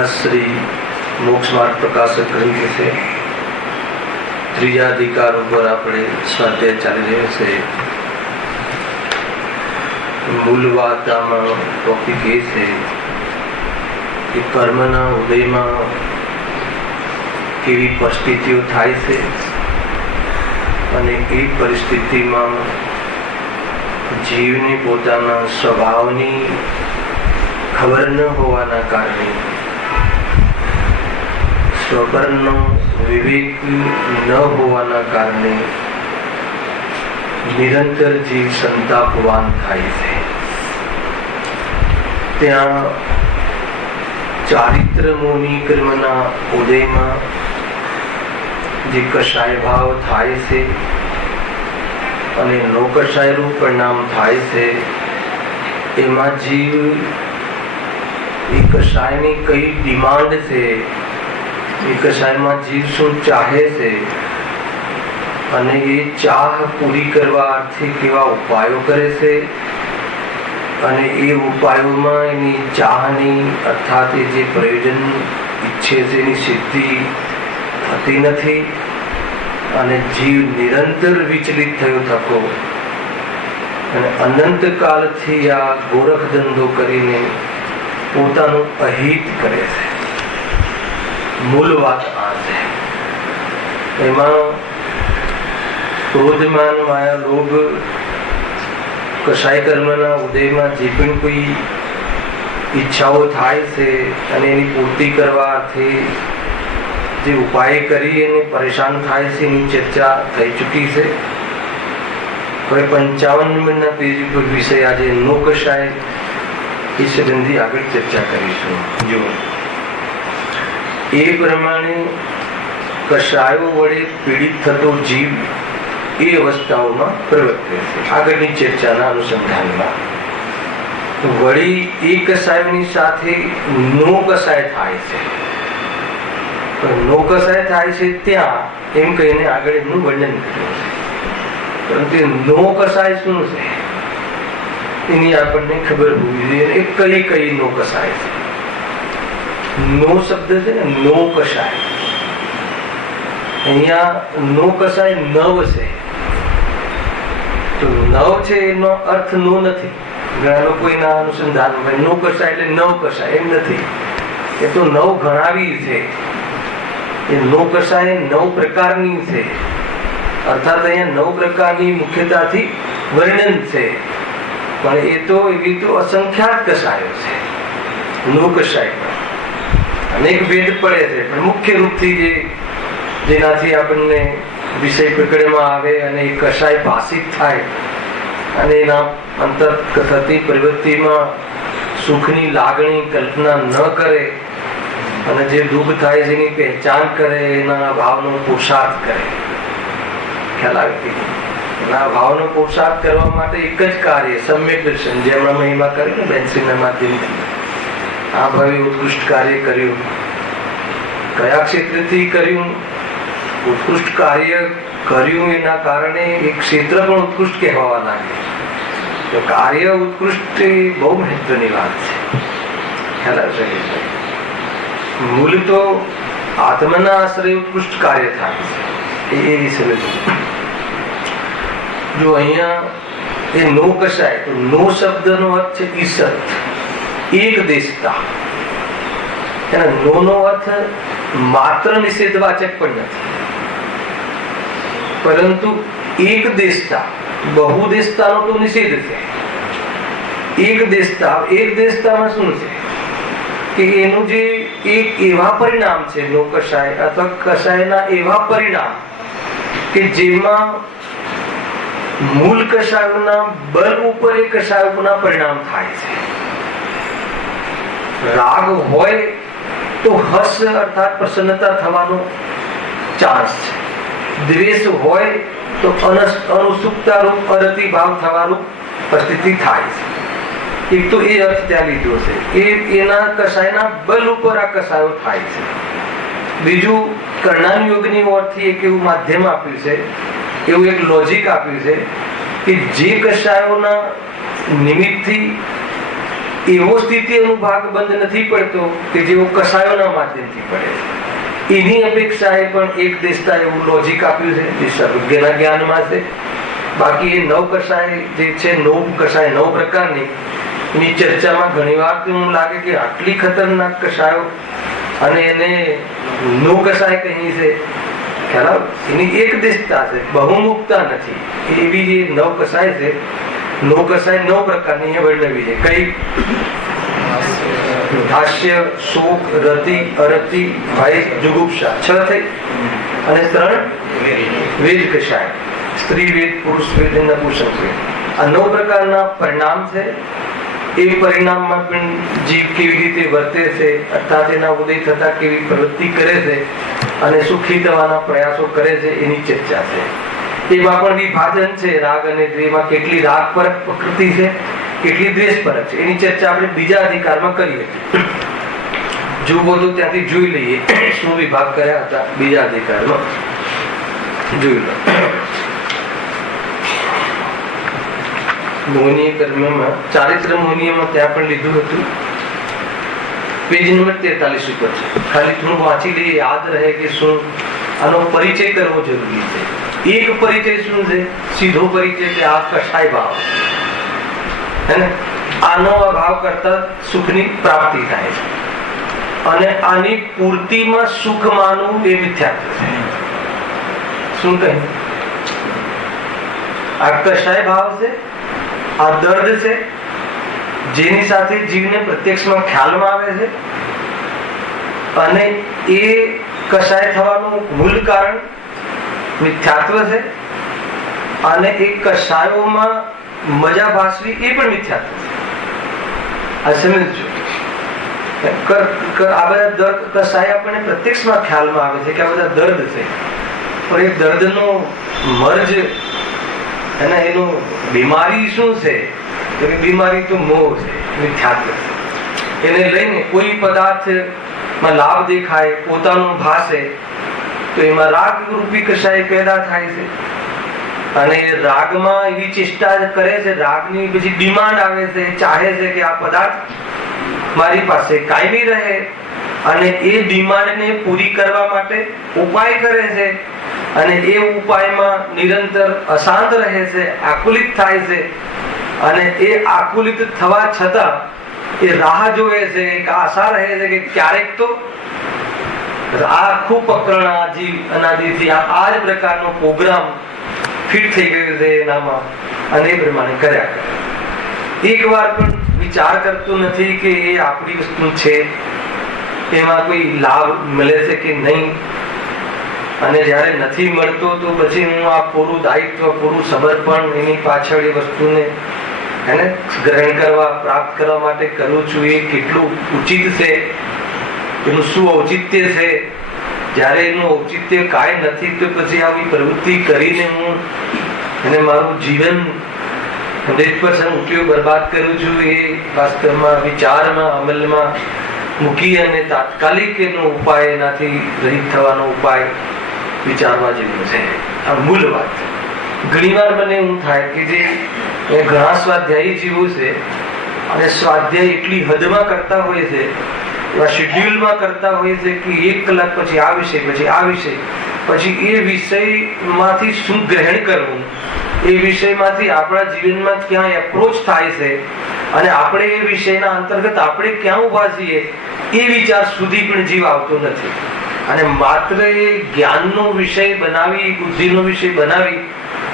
आज श्री मोक्ष मार्ग प्रकाशक ग्रंथ से त्रीजा अधिकार पर આપણે સ્વાધ્યાય ચાલી રહ્યો છે। મૂળ વાત આમાં ટોપિક એ છે કે કર્મના ઉદયમાં કેવી પરિસ્થિતિઓ થાય છે અને એ પરિસ્થિતિમાં જીવને પોતાના સ્વભાવની ખબર ન હોવાના કારણે, સ્વપરનો વિવેક ન હોવાના કારણે નિરંતર જીવ સંતાપવાન થાય છે। ત્યાં ચારિત્રમોની કર્મના ઉદયમાં જે કષાય ભાવ થાય છે અને નો કષાયનું પરિણામ થાય છે, એમાં જીવ એ કષાયની કઈ ડિમાન્ડ છે, એ કષાયમાં જીવ શું ચાહે છે અને એ ચાહ પૂરી કરવા અર્થે કેવા ઉપાયો કરે છે અને એ ઉપાયોમાં એની ચાહની અર્થાત જે પ્રયોજન ઈચ્છે છે એની સિદ્ધિ થતી નથી અને જીવ નિરંતર વિચલિત થયો થકો અને અનંત કાળથી આ ગોરખ ધંધો કરીને પોતાનું અહિત કરે છે। મૂળ વાત આ છે। એમાં ક્રોધ માન માયા લોભ કષાય કર્મના ઉદયમાં જે પણ કોઈ ઈચ્છાઓ થાય છે અને એની પૂર્તિ કરવા અર્થે જે ઉપાય કરી એને પરેશાન થાય છે એની ચર્ચા થઈ ચૂકી છે। હવે 55 નંબરના પેજ ઉપર વિષય આજે નો કષાય એ સંબંધી આગળ ચર્ચા કરીશું। જો એ પ્રમાણે કષાયો વડે પીડિત થતો જીવ એ અવસ્થાઓમાં પ્રવર્તે છે। આગળની ચર્ચાના અનુસંધાનમાં વળી એ કષાયની સાથે નો કષાય થાય છે। નો કષાય થાય છે ત્યાં એમ કહીને આગળ એમનું વર્ણન કર્યું છે, પરંતુ નો કષાય શું છે એની આપણને ખબર હોવી જોઈએ। કઈ કઈ નો કષાય છે? નો શબ્દ છે ને, નો કષાય, અહીંયા નો કષાય નવ છે તો નવ છે એનો અર્થ નો નથી। ઘણા લોકો એના અનુસંધાનમાં નો કષાય એટલે નવ કષાય એમ નથી, એ તો નવ ગણાવી છે। એ નો કષાય 9 પ્રકારની છે, અર્થાત અહીંયા 9 પ્રકારની મુખ્યતાથી વર્ણન છે, પણ એ તો એવી તો અસંખ્યાત કષાયો છે। નો કષાય અનેક ભેદ પડે છે, પણ મુખ્ય રૂપથી જેનાથી આપણને વિષય પકડમાં આવે અને એ કષાય ભાષિત થાય અને એના અંતર્ગત પ્રવૃત્તિમાં સુખની લાગણી કલ્પના ન કરે અને જે દુઃખ થાય છે એની પહેચાન કરે, એના ભાવનો પુરુષાર્થ કરે। ખ્યાલ આવે? એના ભાવનો પુરુષાર્થ કરવા માટે એક જ કાર્ય સમ્યક દર્શન, જે હમણાં મહિમા કરી ને બેન્સીના માધ્યમથી આ ભાવે ઉત્કૃષ્ટ કાર્ય કર્યું। કયા ક્ષેત્રથી કર્યું? ઉત્કૃષ્ટ કાર્ય કર્યું એના કારણે એ ક્ષેત્ર પણ ઉત્કૃષ્ટ કહેવા લાગે। તો કાર્ય ઉત્કૃષ્ટ એ બહુ મહત્વની વાત છે। ખ્યાલ આવશે? મૂળ તો આત્મના આશ્રય ઉત્કૃષ્ટ કાર્ય થાય છે, એ સમજવું। જો અહીંયા એ નો કષાય, તો નો શબ્દનો અર્થ છે ઈસત, એક દેશતા। એના નો નો અર્થ માત્ર નિષેધવાચક પણ નથી, પરંતુ એક દેશતા, બહુ દેશતાનો તો નિષેધ છે। એક દેશતામાં શું છે કે એનું જે એક એવા પરિણામ છે નો કષાય અથવા કષાયના એવા પરિણામ કે જેમાં મૂળ કષાયોના બળ ઉપર એ કષાયોના પરિણામ થાય છે। રાગ હોય તો હર્ષ અર્થાત પ્રસન્નતા થવાનો ચાન્સ છે, દ્વેષ હોય તો અનુસુકતા રૂપ અરતિ ભાવ થવાનું પરિસ્થિતિ થાય છે। એક તો એ અર્થ ત્યાં લીધો છે, એના કષાયના બલ ઉપર આ કષાયો થાય છે। બીજું કર્ણાન યોગની ઓરથી એક એવું માધ્યમ આપ્યું છે, એવું એક લોજિક આપ્યું છે કે જે કષાયોના નિમિત્તથી એવો સ્થિતિ અનુભાગ બંધ નથી પડતો કે જેવો કસાયોના માધ્યમથી પડે છે. એની અપેક્ષાએ પણ એક દેશતા એવું લોજિક આપ્યું છે જે સર્વજ્ઞના જ્ઞાનમાં છે. બાકી એ નવ કસાય જે છે, નવ કસાય 9 પ્રકારની, એની ચર્ચામાં ઘણી વાર એવું લાગે કે આટલી ખતરનાક કસાયો અને એને નો કસાય કહી છે. ખ્યાલ એની એક દેશતા છે, બહુમુખતા નથી. એવી જે 9 કસાય છે, નો કસાય 9 પ્રકારની એ વર્ણવી છે. કઈ? હાસ્ય, શોક, રતિ, અરતિ, ભય, જુગુપ્સા 6 થઈ. અને 3 વેદ કસાય, સ્ત્રી વેદ, પુરુષ વેદ, નપુંસક વેદ. આ 9 પ્રકારના પરિણામ છે. એ પરિણામમાં પણ જીવ કેવી રીતે વર્તે છે, અર્થાત એના ઉદય થતા કેવી પ્રવૃત્તિ કરે છે અને સુખી થવાના પ્રયાસો કરે છે, એની ચર્ચા છે. એમાં પણ વિભાજન છે રાગ અને દ્વેષમાં. કેટલી રાગ પરક પ્રકૃતિ છે, કેટલી દ્વેષ પરક છે, એની ચર્ચા આપણે બીજા અધિકારમાં કરીએ. જોવો તો ત્યાંથી જોઈ લઈએ શું વિભાગ કર્યા હતા બીજા અધિકારમાં. જોઈ લો. મોહનીય કર્મમાં ચારિત્ર મોહનીયમાં ત્યાં પણ લીધું હતું. પેજ નંબર 43 ઉપર છે. ખાલી થોડું વાંચી લઈએ, યાદ રહે કે શું આનો પરિચય કરવો જરૂરી છે. એક પરિચય શું છે? સીધો પરિચય કે આ કસાય ભાવ હે ને, આનો અભાવ કરતા સુખની પ્રાપ્તિ થાય છે અને આની પૂર્તિમાં સુખ માનવું એ મિથ્યાત્વ છે. શું કહ્યું? આ કસાય ભાવ છે, આ દર્દ છે, જેની સાથે જીવને પ્રત્યક્ષમાં ખ્યાલમાં આવે છે અને એ કસાય થવાનું મૂળ કારણ મિથ્યાત્વ છે અને એ કસાયોમાં મજા ભાસવી એ પણ મિથ્યાત્વ છે. આ સમજો. આ બધા દર્દ કસાય આપણને પ્રત્યક્ષમાં ખ્યાલમાં આવે છે કે આ બધા દર્દ છે, પણ એ દર્દનો મર્જ અને એનું બીમારી શું છે? તો કે બીમારી તો મોહ છે, મિથ્યાત્વ છે. એને લઈને કોઈ પદાર્થમાં લાભ દેખાય, પોતાનું ભાસે, તો એમાં રાગ રૂપી કસાય પેદા થાય છે અને રાગમાં એવી ચેષ્ટા કરે છે, રાગની પછી ડિમાન્ડ આવે છે, ચાહે છે કે આ પદાર્થ મારી પાસે કાયમી રહે અને એ ડિમાન્ડને પૂરી કરવા માટે ઉપાય કરે છે અને એ ઉપાયમાં નિરંતર અશાંત રહે છે, આકુલિત થાય છે અને એ આકુલિત થવા છતાં એ રાહ જોવે છે, એક આશા રહે છે કે ક્યારેક તો આખું પ્રકરણ આજી અનાદિથી આ જ પ્રકારનો પ્રોગ્રામ ફિટ થઈ ગયો છે એનામાં અને એ પ્રમાણે કર્યા કરે. એક વાર પણ વિચાર કરતું નથી કે એ આપણી વસ્તુ છે, એમાં કોઈ લાભ મળે છે કે નહીં. અને જ્યારે નથી મળતો તો પછી હું આ પૂરું દાયિત્વ, પૂરું સમર્પણ એની પાછળ એ વસ્તુને એને ગ્રહણ કરવા, પ્રાપ્ત કરવા માટે કરું છું, એ કેટલું ઉચિત છે, એનું શું ઔચિત્ય છે. જ્યારે એનું ઔચિત્ય કાંઈ નથી તો પછી આવી પ્રવૃત્તિ કરીને હું અને મારું જીવન 100% ઉપયોગ બરબાદ કરું છું. એ વાસ્તવમાં વિચારમાં, અમલમાં મૂકી અને તાત્કાલિક એનો ઉપાય, એનાથી રહિત થવાનો ઉપાય વિચારવા જેવું છે. આ મૂળ વાત. ઘણી વાર મને એવું થાય કે જે ઘણા સ્વાધ્યાયી જીવો છે અને સ્વાધ્યાય એટલી હદમાં કરતા હોય છે, એવા શેડ્યુલમાં કરતા હોય છે કે 1 કલાક પછી આ વિષય, પછી આ વિષય, પછી એ વિષયમાંથી શું ગ્રહણ કરવું, એ વિષયમાંથી આપણા જીવનમાં ક્યાં એપ્રોચ થાય છે અને આપણે એ વિષયના અંતર્ગત આપણે ક્યાં ઉભા છીએ એ વિચાર સુધી પણ જીવ આવતો નથી. અને માત્ર એ જ્ઞાનનો વિષય બનાવી, બુદ્ધિનો વિષય બનાવી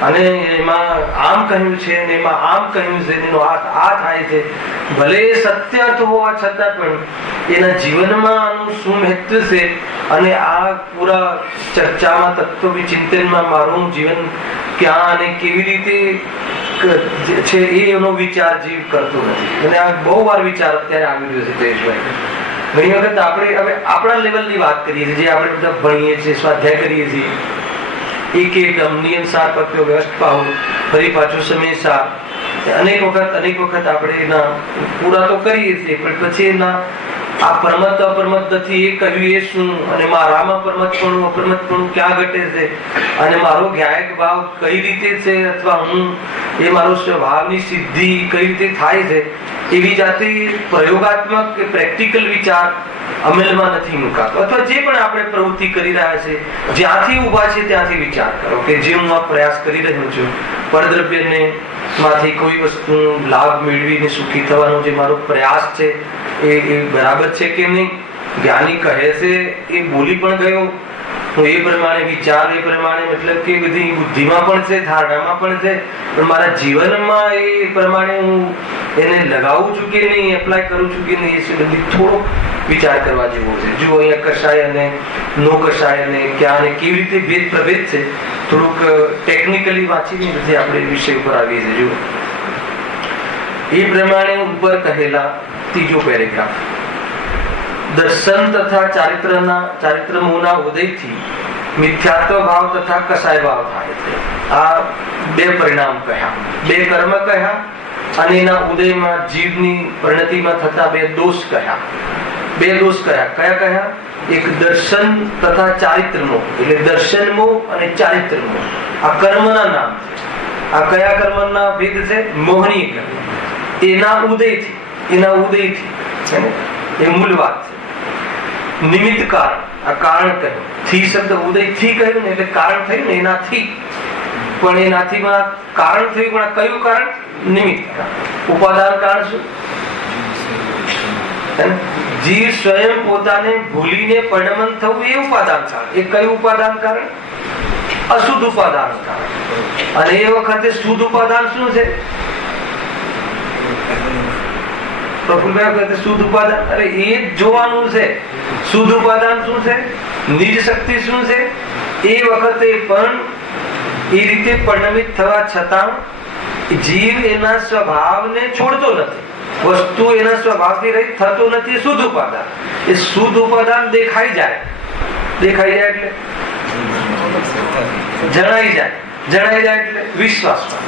અને એમાં આમ કહ્યું છે અને એમાં આમ કહ્યું છે, એનો અર્થ આ થાય છે, ભલે એ સત્ય અર્થ હોવા છતાં પણ એના જીવનમાં આનું શું મહત્વ છે અને આ પૂરા ચર્ચામાં, તત્વ વિચિંતનમાં મારું જીવન ક્યાં અને કેવી રીતે છે એનો વિચાર જીવ કરતો નથી. અને આ બહુ વાર વિચાર અત્યારે આવી રહ્યો છે જયેશભાઈ. ઘણી વખત આપણે હવે આપણા લેવલની વાત કરીએ છીએ, જે આપણે બધા ભણીએ છીએ, સ્વાધ્યાય કરીએ છીએ, એક નિયમસાર પત્યો વ્યસ્ત પાહો, ફરી પાછો સમયસાર, અનેક વખત આપણે એના પૂરા તો કરીએ છીએ, પણ પછી એના આ પરમત અપરમત નથી એ કહ્યું એ શું, અને મારામાં પરમતપણું અપરમતપણું ક્યાં ઘટે છે, અને મારો જ્ઞાયક ભાવ કઈ રીતે છે, અથવા હું એ મારો સ્વભાવની સિદ્ધિ કઈ રીતે થાય છે, એવી જાતે પ્રયોગાત્મક કે પ્રેક્ટિકલ વિચાર અમલમાં નથી મુકાતો. અથવા જે પણ આપણે પ્રવૃત્તિ કરી રહ્યા છે, જ્યાંથી ઊભા છે ત્યાંથી વિચાર કરો કે જે હું આ પ્રયાસ કરી રહ્યો છું, પરદ્રવ્યને માંથી કોઈ વસ્તુ લાભ મેળવીને સુખી થવાનો જે મારો પ્રયાસ છે એ બરાબર છે કે નહીં. જ્ઞાની કહે છે એ બોલી પણ ગયો, હું એ પ્રમાણે વિચાર, એ પ્રમાણે મતલબ કે બધી બુદ્ધિમાં પણ છે, ધારણામાં પણ છે, પણ મારા જીવનમાં એ પ્રમાણે હું એને લગાવું છું કે નહીં, એપ્લાય કરું છું કે નહીં, એ સંબંધિત થોડો વિચાર કરવા જેવો છે. જો અહીંયા કશાય અને નો કશાય અને ક્યાં અને કેવી રીતે ભેદ પ્રભેદ છે, થોડુંક ટેકનિકલી વાંચીને પછી આપણે એ વિષય ઉપર આવીએ છીએ. જો એ પ્રમાણે ઉપર કહેલા ત્રીજો પેરેગ્રાફ, દર્શન તથા ચારિત્રમોના ઉદયથી મિથ્યાત્વ ભાવ તથા કસાય ભાવ થાય છે. આ બે પરિણામ કહ્યા, બે કર્મ કહ્યા અને એના ઉદયમાં જીવની પરિણતિમાં થતા બે દોષ કહ્યા. બે દોષ કહ્યા. કયા કહ્યા? એક દર્શન તથા ચારિત્રમો, એટલે દર્શનમો અને ચારિત્રમો આ કર્મના નામ છે. આ કયા કર્મના ભેદ છે? મોહનીય કર્મ. એના ઉદયથી એ મૂળ વાત છે. નિમિત્ત કારણ, આ કારણ કહ્યું. થી શબ્દ ઉદય થી કહ્યું ને એટલે કારણ થયું ને એનાથી, પણ એનાથી કારણ થયું, પણ કયું કારણ? નિમિત્ત કારણ. ઉપાદાન કારણ શું? જીવ સ્વયં પોતાને ભૂલીને પરિણમન થવું એ ઉપાદાન કારણ. એ કયું ઉપાદાન કારણ? અશુદ્ધ ઉપાદાન કારણ. અને એ વખતે શુદ્ધ ઉપાદાન શું છે? પ્રફુલ્લભાઈ શુદ્ધ ઉપાદાન, અરે એ જ જોવાનું છે. શુદ્ધ ઉપાદાન શું છે? નિજ શક્તિ શું છે? એ વખતે પણ એ રીતે પરિણમિત થવા છતાં જીવ એના સ્વભાવને છોડતો નથી. વસ્તુ એના સ્વભાવથી રહિત થતો નથી. શુદ્ધ ઉપાદાન, એ શુદ્ધ ઉપાદાન દેખાઈ જાય એટલે જણાઈ જાય એટલે વિશ્વાસમાં,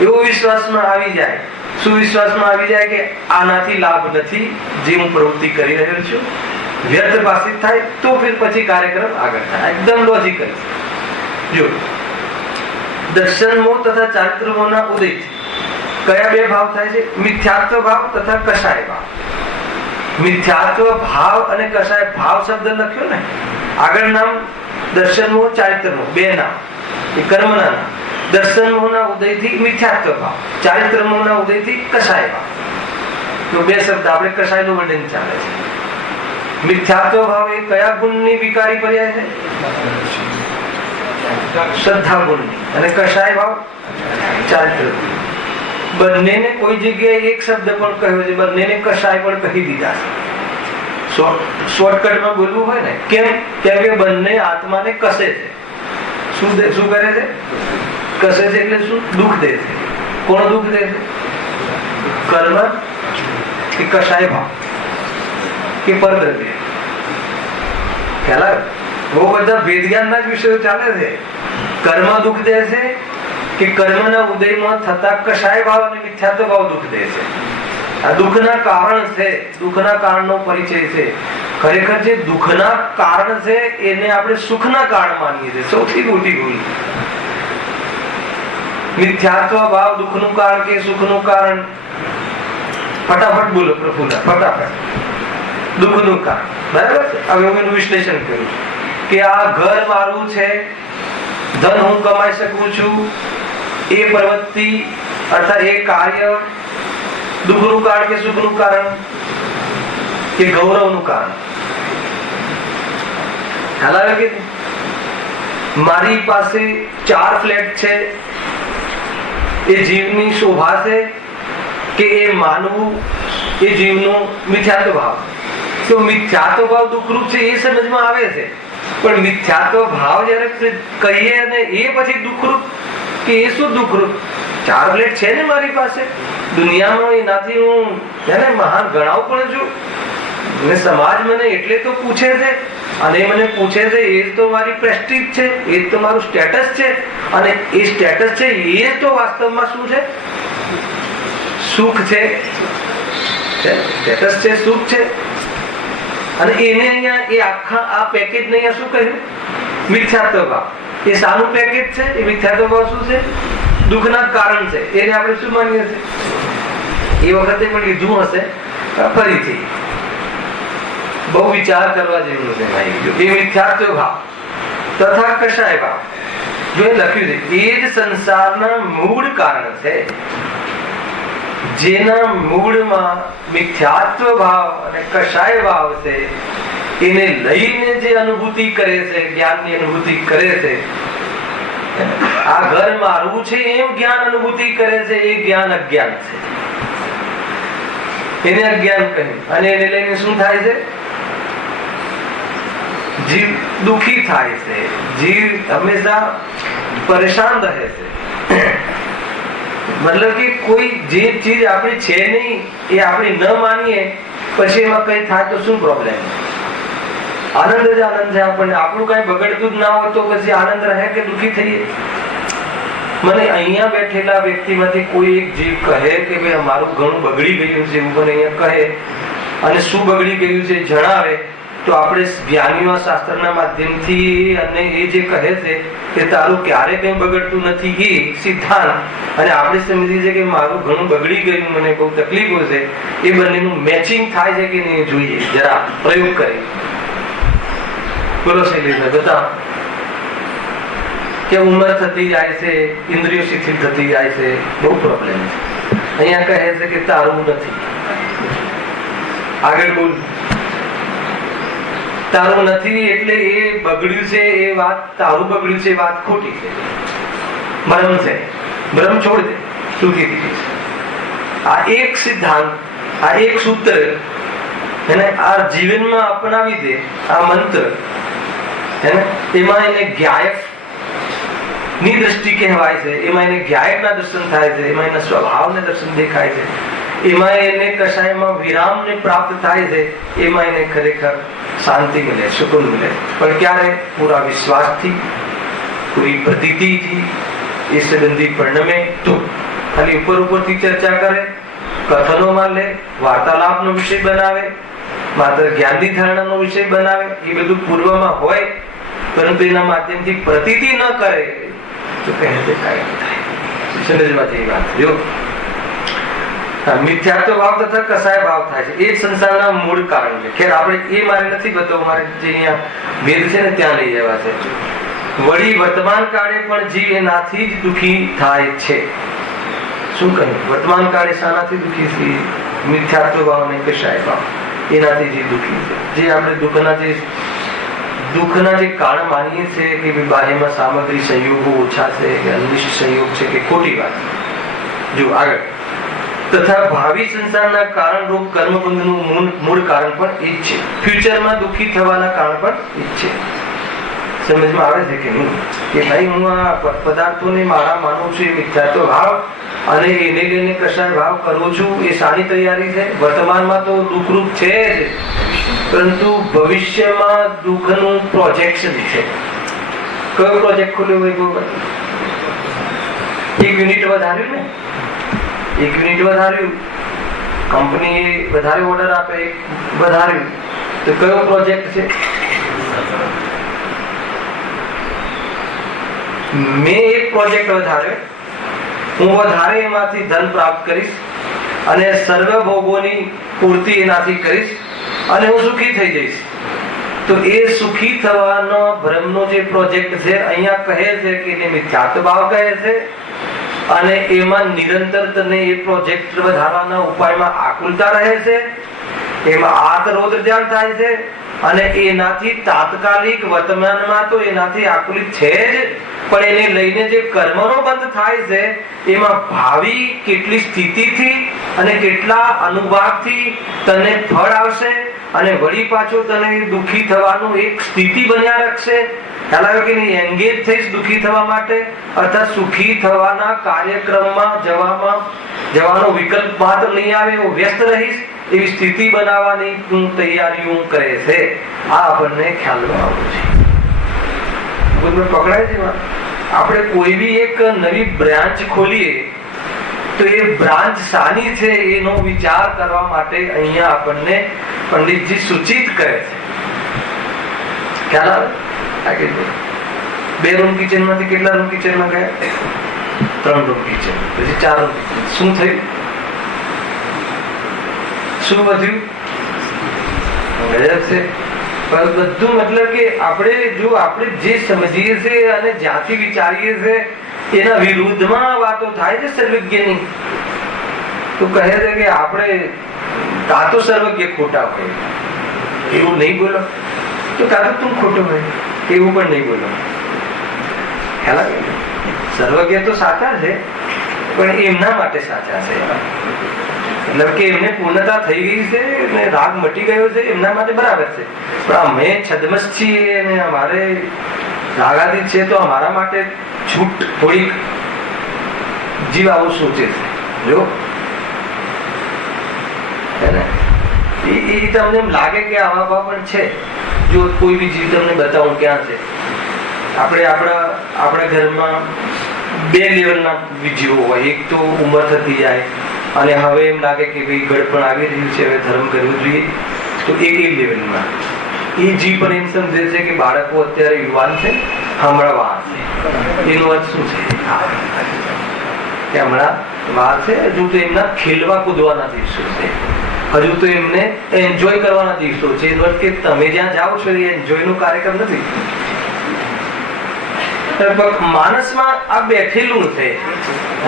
એવો વિશ્વાસમાં આવી જાય. શું વિશ્વાસમાં આવી જાય કે આનાથી લાભ નથી, જે હું પ્રવૃત્તિ કરી રહ્યો છું, વ્યર્થ ભાષિત થાય તો ફિર પછી કાર્યક્રમ આગળ થાય. એકદમ લોજિકલ. જો દર્શનમો તથા ચારિત્રમોના ઉદયથી કયા બે ભાવ થાય છે? મિથ્યાત્વ ભાવ તથા કષાય ભાવ. મિથ્યાત્વ ભાવ અને કષાય ભાવ શબ્દ લખ્યો ને, આગળ નામ દર્શનમો, ચારિત્રમો, બે નામ, એ કર્મના નામ. દર્શનમોના ઉદયથી મિથ્યાત્વ ભાવ, ચારિત્રમોના ઉદયથી કષાય ભાવ. તો બે શબ્દ આપણે કષાયનું વર્ણન ચાલે છે. મિથ્યાત્વ ભાવ એ કયા ગુણની વિકારી પર્યાય છે? શ્રદ્ધા ગુણની. અને કષાય ભાવ ચારિત્ર. બંનેને કોઈ જગ્યાએ એક શબ્દ પણ કહ્યો છે, બંનેને કષાય પણ કહી દીધા છે. શોર્ટકટમાં બોલવું હોય ને, કેમ કે બંને આત્માને કસે છે. શું કરે છે? કસે છે એટલે શું? દુઃખ દે છે. કોણ દુઃખ દે છે? કર્મ કે કષાય ભાવ કે પરદ્રવ્ય? ખ્યાલ? બહુ બધા વેદ જ્ઞાનના જ વિષયો ચાલે છે. કર્મ દુઃખ દે છે કે કર્મના ઉદયમાં થતા કષાય ભાવ અને મિથ્યાત્વ ભાવ દુઃખ દે છે? આ દુઃખના કારણ છે, દુઃખના કારણનો પરિચય છે. ખરેખર જે દુઃખના કારણ છે એને આપણે સુખના કારણ માનીએ છીએ. સૌથી મોટી ભૂલ. મિથ્યાત્વ ભાવ દુઃખનું કારણ કે સુખનું કારણ? ફટાફટ બોલો પ્રફુલ્લા, ફટાફટ. દુઃખનું કારણ, બરાબર છે. હવે હું એનું વિશ્લેષણ કરું છું કે આ ઘર મારું છે, ધન હું કમાઈ શકું છું, એ પ્રવૃત્તિ અર્થાત એ કાર્ય દુઃખનું કારણ કે સુખનું કારણ કે ગૌરવનું કારણ? ખ્યાલ આવે કે મારી પાસે 4 ફ્લેટ છે, એ જીવની શોભા છે કે એ માનવું એ જીવનો મિથ્યાત્વ ભાવ? તો મિથ્યાત્વ ભાવ દુઃખરૂપ છે એ સમજમાં આવે છે, પણ મિથ્યાત્વ ભાવ જયારે કહીએ અને એ પછી દુઃખરૂપ કે એ શું દુઃખરૂપ? 4 ફ્લેટ છે ને મારી પાસે દુનિયામાં, એનાથી હું એને મહાન ગણાવું પણ છું. અને સમાજ મને એટલે તો પૂછે છે, અને મને પૂછે છે એ તો મારી પ્રેસ્ટીજ છે, એ તો મારું સ્ટેટસ છે. અને એ સ્ટેટસ છે એ તો વાસ્તવમાં શું છે? સુખ છે. સ્ટેટસ છે, સુખ છે. અને એને અહીંયા એ આખા આ પેકેજ ને અહીંયા શું કહ્યું? મિથ્યાત્વ ભાવ. એ સારું પેકેજ છે. એ મિથ્યાત્વ ભાવ શું છે? દુઃખના કારણ છે. એને આપણે શું માનીએ છીએ? એ વખતે પણ લીધું હશે, ફરીથી બહુ વિચાર કરવા જેવું છે. એ મિથ્યાત્વ ભાવ તથા કશાય ભાવ જો એ લખ્યું છે, એ જ સંસારના મૂળ કારણ છે. જેના મૂળમાં મિથ્યાત્વ ભાવ અને કશાય ભાવ છે, એને લઈને જે અનુભૂતિ કરે છે, જ્ઞાનની અનુભૂતિ કરે છે, આ ઘર મારું છે એમ જ્ઞાન અનુભૂતિ કરે છે, એ જ્ઞાન અજ્ઞાન છે. એને અજ્ઞાન કહ્યું. અને એને લઈને શું થાય છે? જીવ દુખી થાય છે, જીવ હંમેશા પરેશાન રહે છે. મતલબ કે કોઈ જે ચીજ આપણી છે નહીં એ આપણી ન માનીએ, પછી એમાં કઈ થાય તો શું પ્રોબ્લેમ? આનંદ જ આનંદ છે. આપણને આપણું કઈ બગડતું જ ના હોય તો પછી આનંદ રહે કે દુઃખી થઈએ? મને અહીંયા બેઠેલા વ્યક્તિમાંથી કોઈ એક જીવ કહે કે ભાઈ મારું ઘણું બગડી ગયું છે, એવું મને અહીંયા કહે અને શું બગડી ગયું છે જણાવે, તો આપણે જ્ઞાનીઓ શાસ્ત્રના માધ્યમથી અને એ જે કહે છે કે તારું ક્યારે કઈ બગડતું નથી, એ સિદ્ધાંત, અને આપણે સમજીએ છીએ કે મારું ઘણું બગડી ગયું, મને બહુ તકલીફો છે, એ બંનેનું મેચિંગ થાય છે કે નહીં જોઈએ. જરા પ્રયોગ કરી બોલો શૈલેષભાઈ, બતાવો કે ઉંમર થતી જાય છે, ઇન્દ્રિયો શિથિલ થતી જાય છે, બહુ પ્રોબ્લેમ છે. અહીંયા કહે છે કે તારું નથી. આગળ બોલ. તારું નથી એટલે એ બગડ્યું છે એ વાત, તારું બગડ્યું છે એ વાત ખોટી છે, ભ્રમ છે. ભ્રમ છોડ દે, સુખી થઈ. આ એક સિદ્ધાંત, આ એક સૂત્ર એને આ જીવનમાં અપનાવી દે, આ મંત્ર, એમાં એને જ્ઞાયક ની દ્રષ્ટિ કહેવાય છે, એમાં એને જ્ઞાયક ના દર્શન થાય છે, એમાં એના સ્વભાવને દર્શન દેખાય છે, એમાં એને કશાયમાં વિરામને પ્રાપ્ત થાય છે, એમાં એને ખરેખર શાંતિ મળે, સુકૂન મળે. પણ ક્યારે? પૂરા વિશ્વાસથી, પૂરી પ્રતીતિથી, એ સંબંધી પરિણમે તો. ખાલી ઉપર ઉપરથી ચર્ચા કરે, કથનોમાં લે, વાર્તાલાપનો વિષય બનાવે, માત્ર જ્ઞાનની ધારણાનો વિષય બનાવે, એ બધું પૂર્વમાં હોય, પરંતુ એના માધ્યમથી પ્રતીતિ ન કરે તો કહે છે કાંઈ ન થાય. સમજમાં જેવી વાત. જો મિથ્યાત્વ ભાવ તથા કસાય ભાવ થાય છે, એ જ સંસારના મૂળ કારણ છે. ખેર આપણે એ મારે નથી બતાવવું, મારે જે અહીંયા વેદ છે ને ત્યાં લઈ જવા છે. વળી વર્તમાન કાળે પણ જીવ એનાથી જ દુઃખી થાય છે. શું કહ્યું? વર્તમાન કાળે શાનાથી દુઃખી છે? મિથ્યાત્વ ભાવ ને કસાય ભાવ, એનાથી જીવ દુઃખી છે. જે આપણે દુઃખના જે કારણ માનીએ છીએ કે બાહ્યમાં સામગ્રી સંયોગો ઓછા છે કે અનિષ્ટ સંયોગ છે કે ખોટી વાત. જો આગળ. તથા ભાવિ સંસારના કારણ રૂપ કર્મબંધનું મૂળ કારણ પણ એ જ છે. ફ્યુચરમાં દુઃખી થવાના કારણ પણ એ જ છે. સમજમાં આવે છે કે નહીં? કે ભાઈ હું આ પદાર્થોને મારા માનું છું, એ મિથ્યાત્વ ભાવ, અને એને લઈને કશાય ભાવ કરું છું, એ સારી તૈયારી છે. વર્તમાનમાં તો દુઃખરૂપ છે જ, પરંતુ ભવિષ્યમાં દુઃખનું પ્રોજેક્શન છે. કયો પ્રોજેક્ટ ખોલ્યો હોય? 1 યુનિટ વધાર્યું ને, 1 યુનિટ વધાર્યું, કંપની વધારે ઓર્ડર આપે, વધાર્યું, તો કયો પ્રોજેક્ટ છે? મેં એક પ્રોજેક્ટ વધાર્યો, હું વધારે એમાંથી ધન પ્રાપ્ત કરીશ અને સર્વ ભોગોની પૂર્તિ એનાથી કરીશ અને હું સુખી થઈ જઈશ. તો એ સુખી થવાનો ભ્રમનો જે પ્રોજેક્ટ છે, અહીંયા કહે છે કે એને મિથ્યાત્વ ભાવ કહે છે, અને એમાં નિરંતર તને એ પ્રોજેક્ટ વધારવાના ઉપાયમાં આકુલતા રહે છે, એમાં આતરોદ્ર ધ્યાન થાય છે, અને એનાથી તાત્કાલિક વર્તમાનમાં તો એનાથી આકુલિત છે જ, પણ એને લઈને જે કર્મનો બંધ થાય છે, એમાં ભાવિ કેટલી સ્થિતિથી અને કેટલા અનુભાવથી તને ફળ આવશે, અને વળી પાછો તને દુઃખી થવાનું એક સ્થિતિ બન્યા રાખશે. ખ્યાલ આવ્યો કે નહીં? એંગેજ થઈશ દુઃખી થવા માટે, અર્થાત સુખી થવાના કાર્યક્રમમાં જવાનો વિકલ્પ માત્ર નહીં આવે, એવો વ્યસ્ત રહીશ, એવી સ્થિતિ બનાવવાની તૈયારીઓ કરે છે. આ આપણને ખ્યાલમાં આવવું છે. પકડાય છે વાત? આપણે કોઈ બી એક નવી બ્રાન્ચ ખોલીએ તો એ બ્રાન્ચ સાની છે એનો વિચાર કરવા માટે અહીંયા આપણને પંડિતજી સૂચિત કરે છે. ખ્યાલ આવે? 2 રૂમ કિચન માંથી કેટલા રૂમ કિચનમાં ગયા? 3 રૂમ કિચન, પછી 4 રૂમ કિચન. શું થયું? શું વધ્યું? ગજબ છે. પણ બધું મતલબ કે આપણે જે સમજીએ છીએ અને જ્યાંથી વિચારીએ છીએ એના વિરુદ્ધમાં વાતો થાય છે સર્વજ્ઞની. તો કહે છે કે આપણે કા તો સર્વજ્ઞ ખોટા હોય એવું નહીં બોલો, તો કા તો તું ખોટો હોય એવું પણ નહીં બોલો. ખ્યાલ આવે? સર્વજ્ઞ તો સાચા છે પણ એમના માટે સાચા છે. મતલબ કે એમને પૂર્ણતા થઈ ગઈ છે અને રાગ મટી ગયો છે એમના માટે બરાબર છે. પણ અમે છદ્મસ છીએ અને અમારે રાગાદિત છે તો અમારા માટે છૂટ થોડીક જીવ આવું સોચે છે. જો એ તમને એમ લાગે કે આવા પણ છે. જો કોઈ બી જીવ તમને બતાવું ક્યાં છે. આપણે આપણા ઘરમાં બે લેવલના જીવો હોય. એક તો ઉંમર થતી જાય અને હવે એમ લાગે કે ભાઈ ગળપણ આવી રહ્યું છે, હવે ધર્મ કરવું જોઈએ, તો એક લેવલમાં એ જીવ પણ એમ સમજે છે કે બાળકો અત્યારે યુવાન છે, હમણાં વાર છે. એનો અર્થ શું છે કે હમણાં વાર છે, હજુ તો એમના ખેલવા કૂદવાના દિવસો છે, હજુ તો એમને એન્જોય કરવાના દિવસો છે. એ વર્ત કે તમે જ્યાં જાઓ છો એ એન્જોય નો કાર્યક્રમ નથી. માણસમાં આ બેઠેલું છે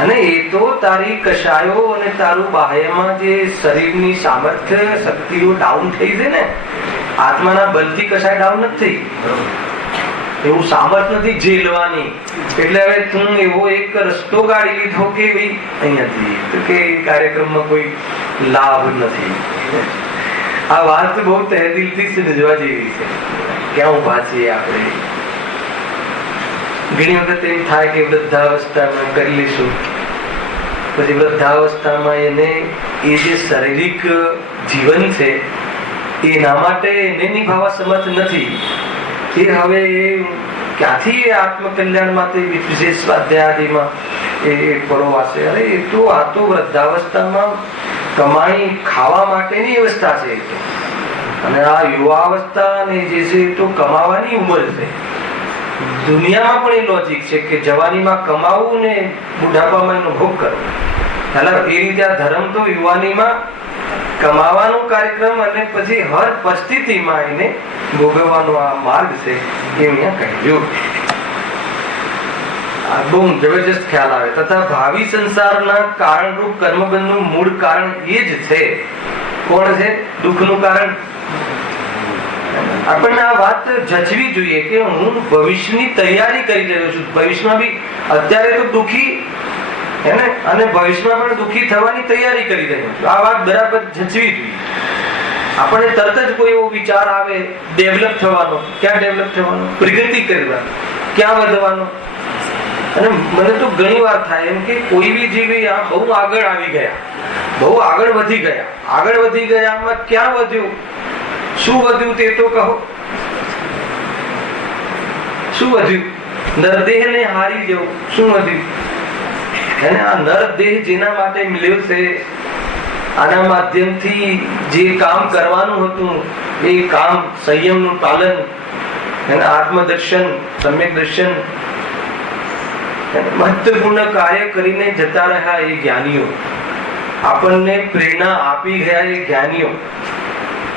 અને એ તો તારી કશાયો અને તારું બાહ્યમાં જે શરીરની સામર્થ્ય શક્તિઓ ડાઉન થઈ છે ને, આત્માના બલથી કશાય ડાઉન નથી. એવું સામર્થ્ય નથી ઝેલવાની. એટલે હવે તું એવો એક રસ્તો કાઢી લીધો કે ભાઈ અહીંયાથી તો કે કાર્યક્રમમાં કોઈ લાભ નથી. આ વાત બહુ તહેદિલથી સમજવા જેવી છે. ક્યાં ઉભા છીએ આપણે? ઘણી વખત એમ થાય કે વૃદ્ધાવસ્થામાં કરી લઈશું, પછી વૃદ્ધાવસ્થામાં એને એ જે શારીરિક જીવન છે એના માટે એને નિભાવવા સમર્થ નથી. એ હવે ક્યાંથી આત્મકલ્યાણ માટે વિશેષ સ્વાધ્યાયમાં એ પરોવાશે? અરે એ તો આ તો વૃદ્ધાવસ્થામાં કમાણી ખાવા માટેની અવસ્થા છે. અને આ યુવાવસ્થા ને જે છે એ તો કમાવાની ઉંમર છે. દુનિયામાં પણ એ લોજિક છે કે જવાનીમાં કમાવું ને બુઢાપામાં એનો ભોગ કરવો. એ રીતે આ ધર્મ તો યુવાનીમાં કમાવાનો કાર્યક્રમ અને પછી હર પરિસ્થિતિમાં એને ભોગવવાનો આ માર્ગ છે. એ અહીંયા કહ્યું. બહુ જબરજસ્ત ખ્યાલ આવે. તથા ભાવિ સંસારના કારણરૂપ કર્મબંધનું મૂળ કારણ એ જ છે. કોણ છે દુઃખનું કારણ? આપણને આ વાત જજવી જોઈએ કે હું ભવિષ્યની તૈયારી કરી રહ્યો છું. ભવિષ્યમાં બી અત્યારે તો દુઃખી એને અને ભવિષ્યમાં પણ દુઃખી થવાની તૈયારી કરી રહ્યો છું. આ વાત બરાબર જજવી જોઈએ. આપણને તરત જ કોઈ એવો વિચાર આવે ડેવલપ થવાનો. ક્યાં ડેવલપ થવાનો? પ્રગતિ કરવા. ક્યાં વધવાનો? અને મને તો ઘણી વાર થાય એમ કે કોઈ બી જીવી આ બહુ આગળ આવી ગયા, બહુ આગળ વધી ગયા. આગળ વધી ગયામાં ક્યાં વધ્યું? શું વધ્યું તે તો કહો. શું વધ્યું? નરદેહ ને હારી જવું. શું વધ્યું? અને આ નરદેહ જેના માટે મળ્યો છે, આના માધ્યમથી જે કામ કરવાનું હતું એ કામ, સંયમનું પાલન, આત્મદર્શન, સમ્યક દર્શન, મહત્વપૂર્ણ કાર્ય કરીને જતા રહ્યા એ જ્ઞાનીઓ, આપણને પ્રેરણા આપી ગયા એ જ્ઞાનીઓ.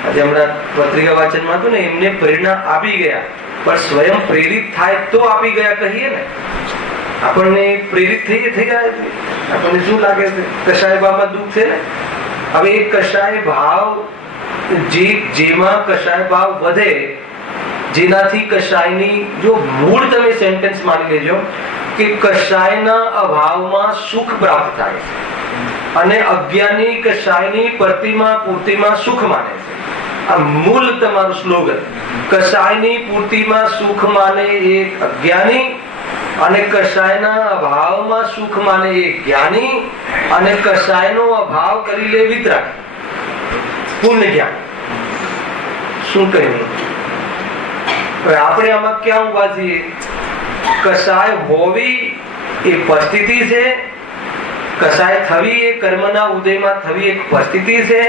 આજે હમણાં પત્રિકા વાંચનમાં હતું ને, એમને પ્રેરણા આપી ગયા, પણ સ્વયં પ્રેરિત થાય તો આપી ગયા કહીએ ને. આપણને પ્રેરિત થઈ ગયા. આપણને શું લાગે છે? કશાય ભાવમાં દુઃખ છે ને. હવે એ કશાય ભાવ જેમાં કશાય ભાવ વધે, જેનાથી કશાયની, જો મૂળ તમે સેન્ટેન્સ માની લેજો કે કશાયના અભાવમાં સુખ પ્રાપ્ત થાય છે અને અજ્ઞાની કશાયની પ્રતિમા પૂર્તિમાં સુખ માને છે. આ મૂળ તમારું સ્લોગન. કશાયની પૂર્તિમાં સુખ માને એ અજ્ઞાની અને કશાયના અભાવમાં સુખ માને એ જ્ઞાની અને કશાયનો અભાવ કરી લે વિતરાગી. પૂર્ણ જ્ઞાન. શું કહ્યું? આપણે આમાં ક્યાં ઉભા છીએ? કશાય હોવી એ પરિસ્થિતિ છે, કશાય થવી એ કર્મના ઉદયમાં થવી એક પરિસ્થિતિ છે,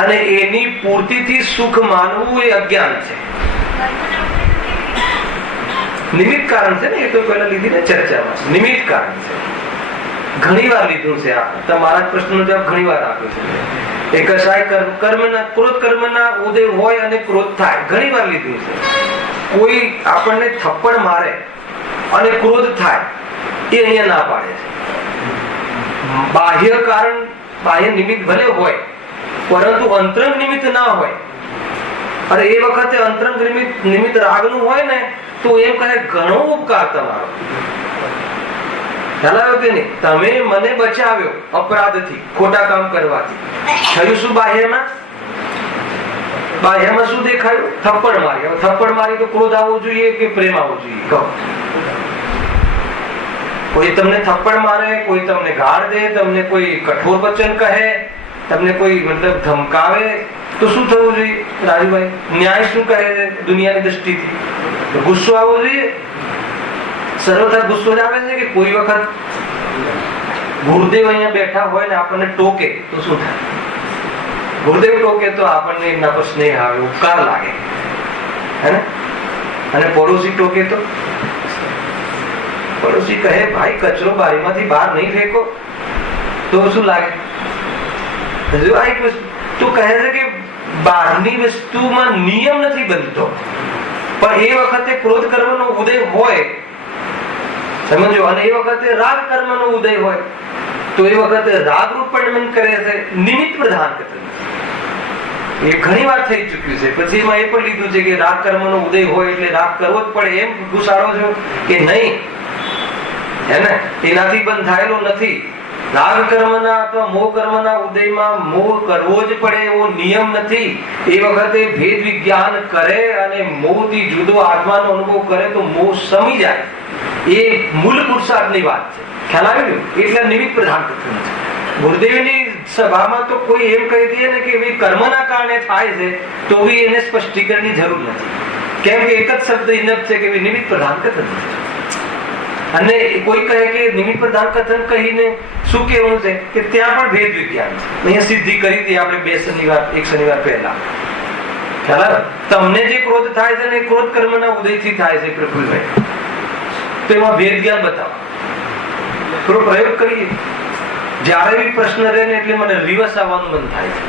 અને એની પૂર્તિથી સુખ માનવું એ અજ્ઞાન છે. નિમિત્ત કારણ છે ને. એ તો પહેલા લીધી ને ચર્ચામાં. નિમિત્ત કારણ છે. ઘણી વાર લીધું છે. આ તમારા પ્રશ્નનો જવાબ ઘણી વાર આપ્યો છે. એ કશાય કર્મના ક્રોધ કર્મના ઉદય હોય અને ક્રોધ થાય, ઘણી વાર લીધું છે. કોઈ આપણને થપ્પડ મારે અને ક્રોધ થાય એ અહીંયા ના પાડે છે. બાહ્ય કારણ, બાહ્ય નિમિત્ત ભલે હોય પરંતુ અંતરંગ નિમિત્ત ના હોય. અરે એ વખતે અંતરંગ નિમિત્ત રાગનું હોય ને તો એમ કહે ઘણો ઉપકાર તમારો. ખ્યાલ આવ્યો કે નહીં? તમે મને બચાવ્યો અપરાધથી, ખોટા કામ કરવાથી. થયું શું બાહ્યમાં? બાહ્યમાં શું દેખાયું? થપ્પડ મારી. હવે થપ્પડ મારી તો ક્રોધ આવવો જોઈએ કે પ્રેમ આવવો જોઈએ? કહો. કોઈ તમને થપ્પડ મારે, કોઈ તમને ગાળ દે, તમને કોઈ કઠોર વચન કહે, તમને કોઈ મતલબ ધમકાવે તો શું થવું જોઈએ રાજુભાઈ? ન્યાય શું કહે છે દુનિયાની દ્રષ્ટિથી? ગુસ્સો આવવો જોઈએ. સર્વથા ગુસ્સો જ આવે છે કે કોઈ વખત ગુરુદેવ અહીંયા બેઠા હોય ને આપણને ટોકે તો શું થાય? ગુરુદેવ ટોકે તો આપણને એમના પર સ્નેહ આવે, ઉપકાર લાગે, હે ને? અને પડોશી ટોકે તો પડોશી કહે ભાઈ કચરો બારીમાંથી બહાર નહીં ફેંકો તો શું લાગે? હજુ આ એક વસ્તુ તો કહે છે કે બહારની વસ્તુમાં નિયમ નથી બનતો, પણ એ વખતે ક્રોધ કર્મનો ઉદય હોય, સમજો, અને એ વખતે રાગ કર્મનો ઉદય હોય તો એ વખતે રાગ રૂપણ કરે છે, નિમિત્ત પ્રધાન કરે. એ ઘણી વાર થઈ ચુક્યું છે. પછી એમાં એ પણ લીધું છે કે રાગ કર્મનો ઉદય હોય એટલે રાગ કરવો જ પડે, એમ ઘુસાડો છો કે નહીં, હે ને? એનાથી બંધ થયેલો નથી. રાગ કર્મના અથવા મોહ કર્મના ઉદયમાં મોહ કરવો જ પડે એવો નિયમ નથી. એ વખતે ભેદ વિજ્ઞાન કરે અને મોહથી જુદો આત્માનો અનુભવ કરે તો મોહ સમી જાય. એ મૂળ પુરુષાર્થની વાત છે. ખ્યાલ આવ્યો? એટલે નિમિત્ત પ્રધાન કથન છે. ગુરુદેવની સભામાં તો કોઈ એમ કહી દે ને કે ભાઈ કર્મના કારણે થાય છે તો બી એને સ્પષ્ટીકરણની જરૂર નથી, કેમ કે એક જ શબ્દ ઇનફ છે કે નિમિત્ત પ્રધાન કથન છે. અને કોઈ કહે કે નિમિત્ત પ્રધાન કથન કહીને શું કહેવું છે કે ત્યાં પણ ભેદ વિજ્ઞાન છે. અહીંયા સિદ્ધિ કરી હતી આપણે એક શનિવાર પહેલા. ખ્યાલ આવે? તમને જે ક્રોધ થાય છે ને ક્રોધ કર્મના ઉદયથી થાય છે પ્રફુલભાઈ, તો એમાં ભેદ જ્ઞાન બતાવો. થોડો પ્રયોગ કરીએ. જ્યારે બી પ્રશ્ન રહે ને એટલે મને રિવર્સ આવવાનું મન થાય છે.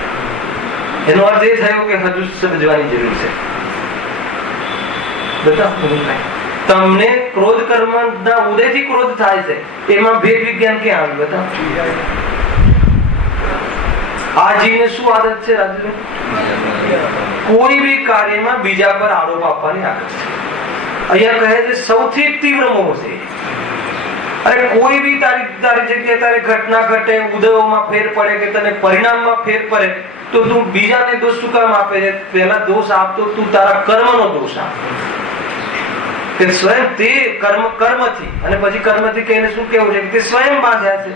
એનો અર્થ એ થયો કે હજુ સમજવાની જરૂર છે. બતાવો તમને ક્રોધ કર્મના ઉદયથી ક્રોધ થાય છે, એમાં ભેદ વિજ્ઞાન ક્યાં આવ્યું? બતાવો. આ જીવને શું આદત છે રાજુ? કોઈ બી કાર્યમાં બીજા પર આરોપ આપવાની આદત છે. અહીંયા કહે છે સૌથી તીવ્ર મોહ છે. અરે કોઈ બી તારી જગ્યાએ તારી ઘટના ઘટે, ઉદયોમાં ફેર પડે કે તને પરિણામમાં ફેર પડે તો તું બીજાને દોષ શું કામ આપે છે? પહેલા દોષ આપતો તું તારા કર્મનો દોષ આપ કે સ્વયં તે કર્મથી, અને પછી કર્મથી કહીને શું કેવું છે કે તે સ્વયં બાંધ્યા છે.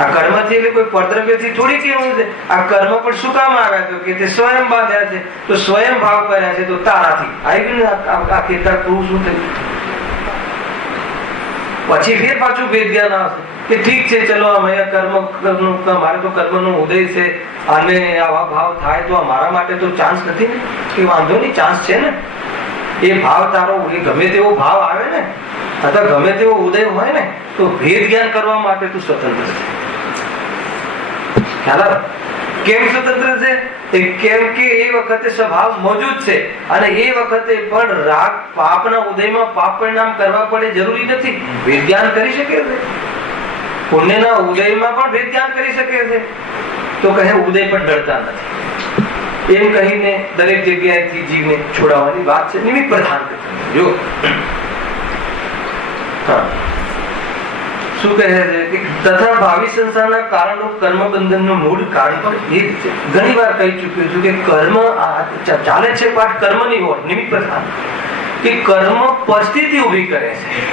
આ કર્મથી એટલે કોઈ પરદ્રવ્યથી થોડી કેવું છે. આ કર્મ પણ શું કામ આવ્યા તો કે તે સ્વયં બાંધ્યા છે, તો સ્વયં ભાવ કર્યા છે તો તારાથી આવી ગયું. આ ખેતર તું શું થયું? પછી ફેર પાછું ભેદ જ્ઞાન આવશે કે ઠીક છે, ચલો મારે તો કર્મનો ઉદય છે અને આવા ભાવ થાય તો મારા માટે તો ચાન્સ નથી ને, કે વાંધો નહીં, ચાન્સ છે ને. એ ભાવ તારો ગમે તેવો ભાવ આવે ને અથવા ગમે તેવો ઉદય હોય ને તો ભેદ જ્ઞાન કરવા માટે તું સ્વતંત્ર છે. ખ્યાલ આવે? કેમ સ્વતંત્ર છે? કેમ કે એ વખતે સ્વભાવ મોજૂદ છે અને એ વખતે પણ રાગ પાપના ઉદયમાં પાપ પરિણામ કરવા પડે જરૂરી નથી. ભેદ જ્ઞાન કરી શકે છે. પુણ્યના ઉદયમાં પણ ભેદ જ્ઞાન કરી શકે છે. તો કહે ઉદય પણ ડરતા નથી. એમ કહીને દરેક જગ્યાએથી જીવને છોડાવવાની વાત છે. નિમિત્ત પ્રધાન જો શું કહે છે કે તથા ભાવિ સંસારના કારણો કર્મ બંધનનું મૂળ કારણ પણ એ જ છે. ઘણી વાર કહી ચૂક્યો છું કે કર્મ ચાલે છે પાઠ કર્મની ઓર નિમિત્ત પ્રધાન કે કર્મ પરિસ્થિતિ ઊભી કરે છે.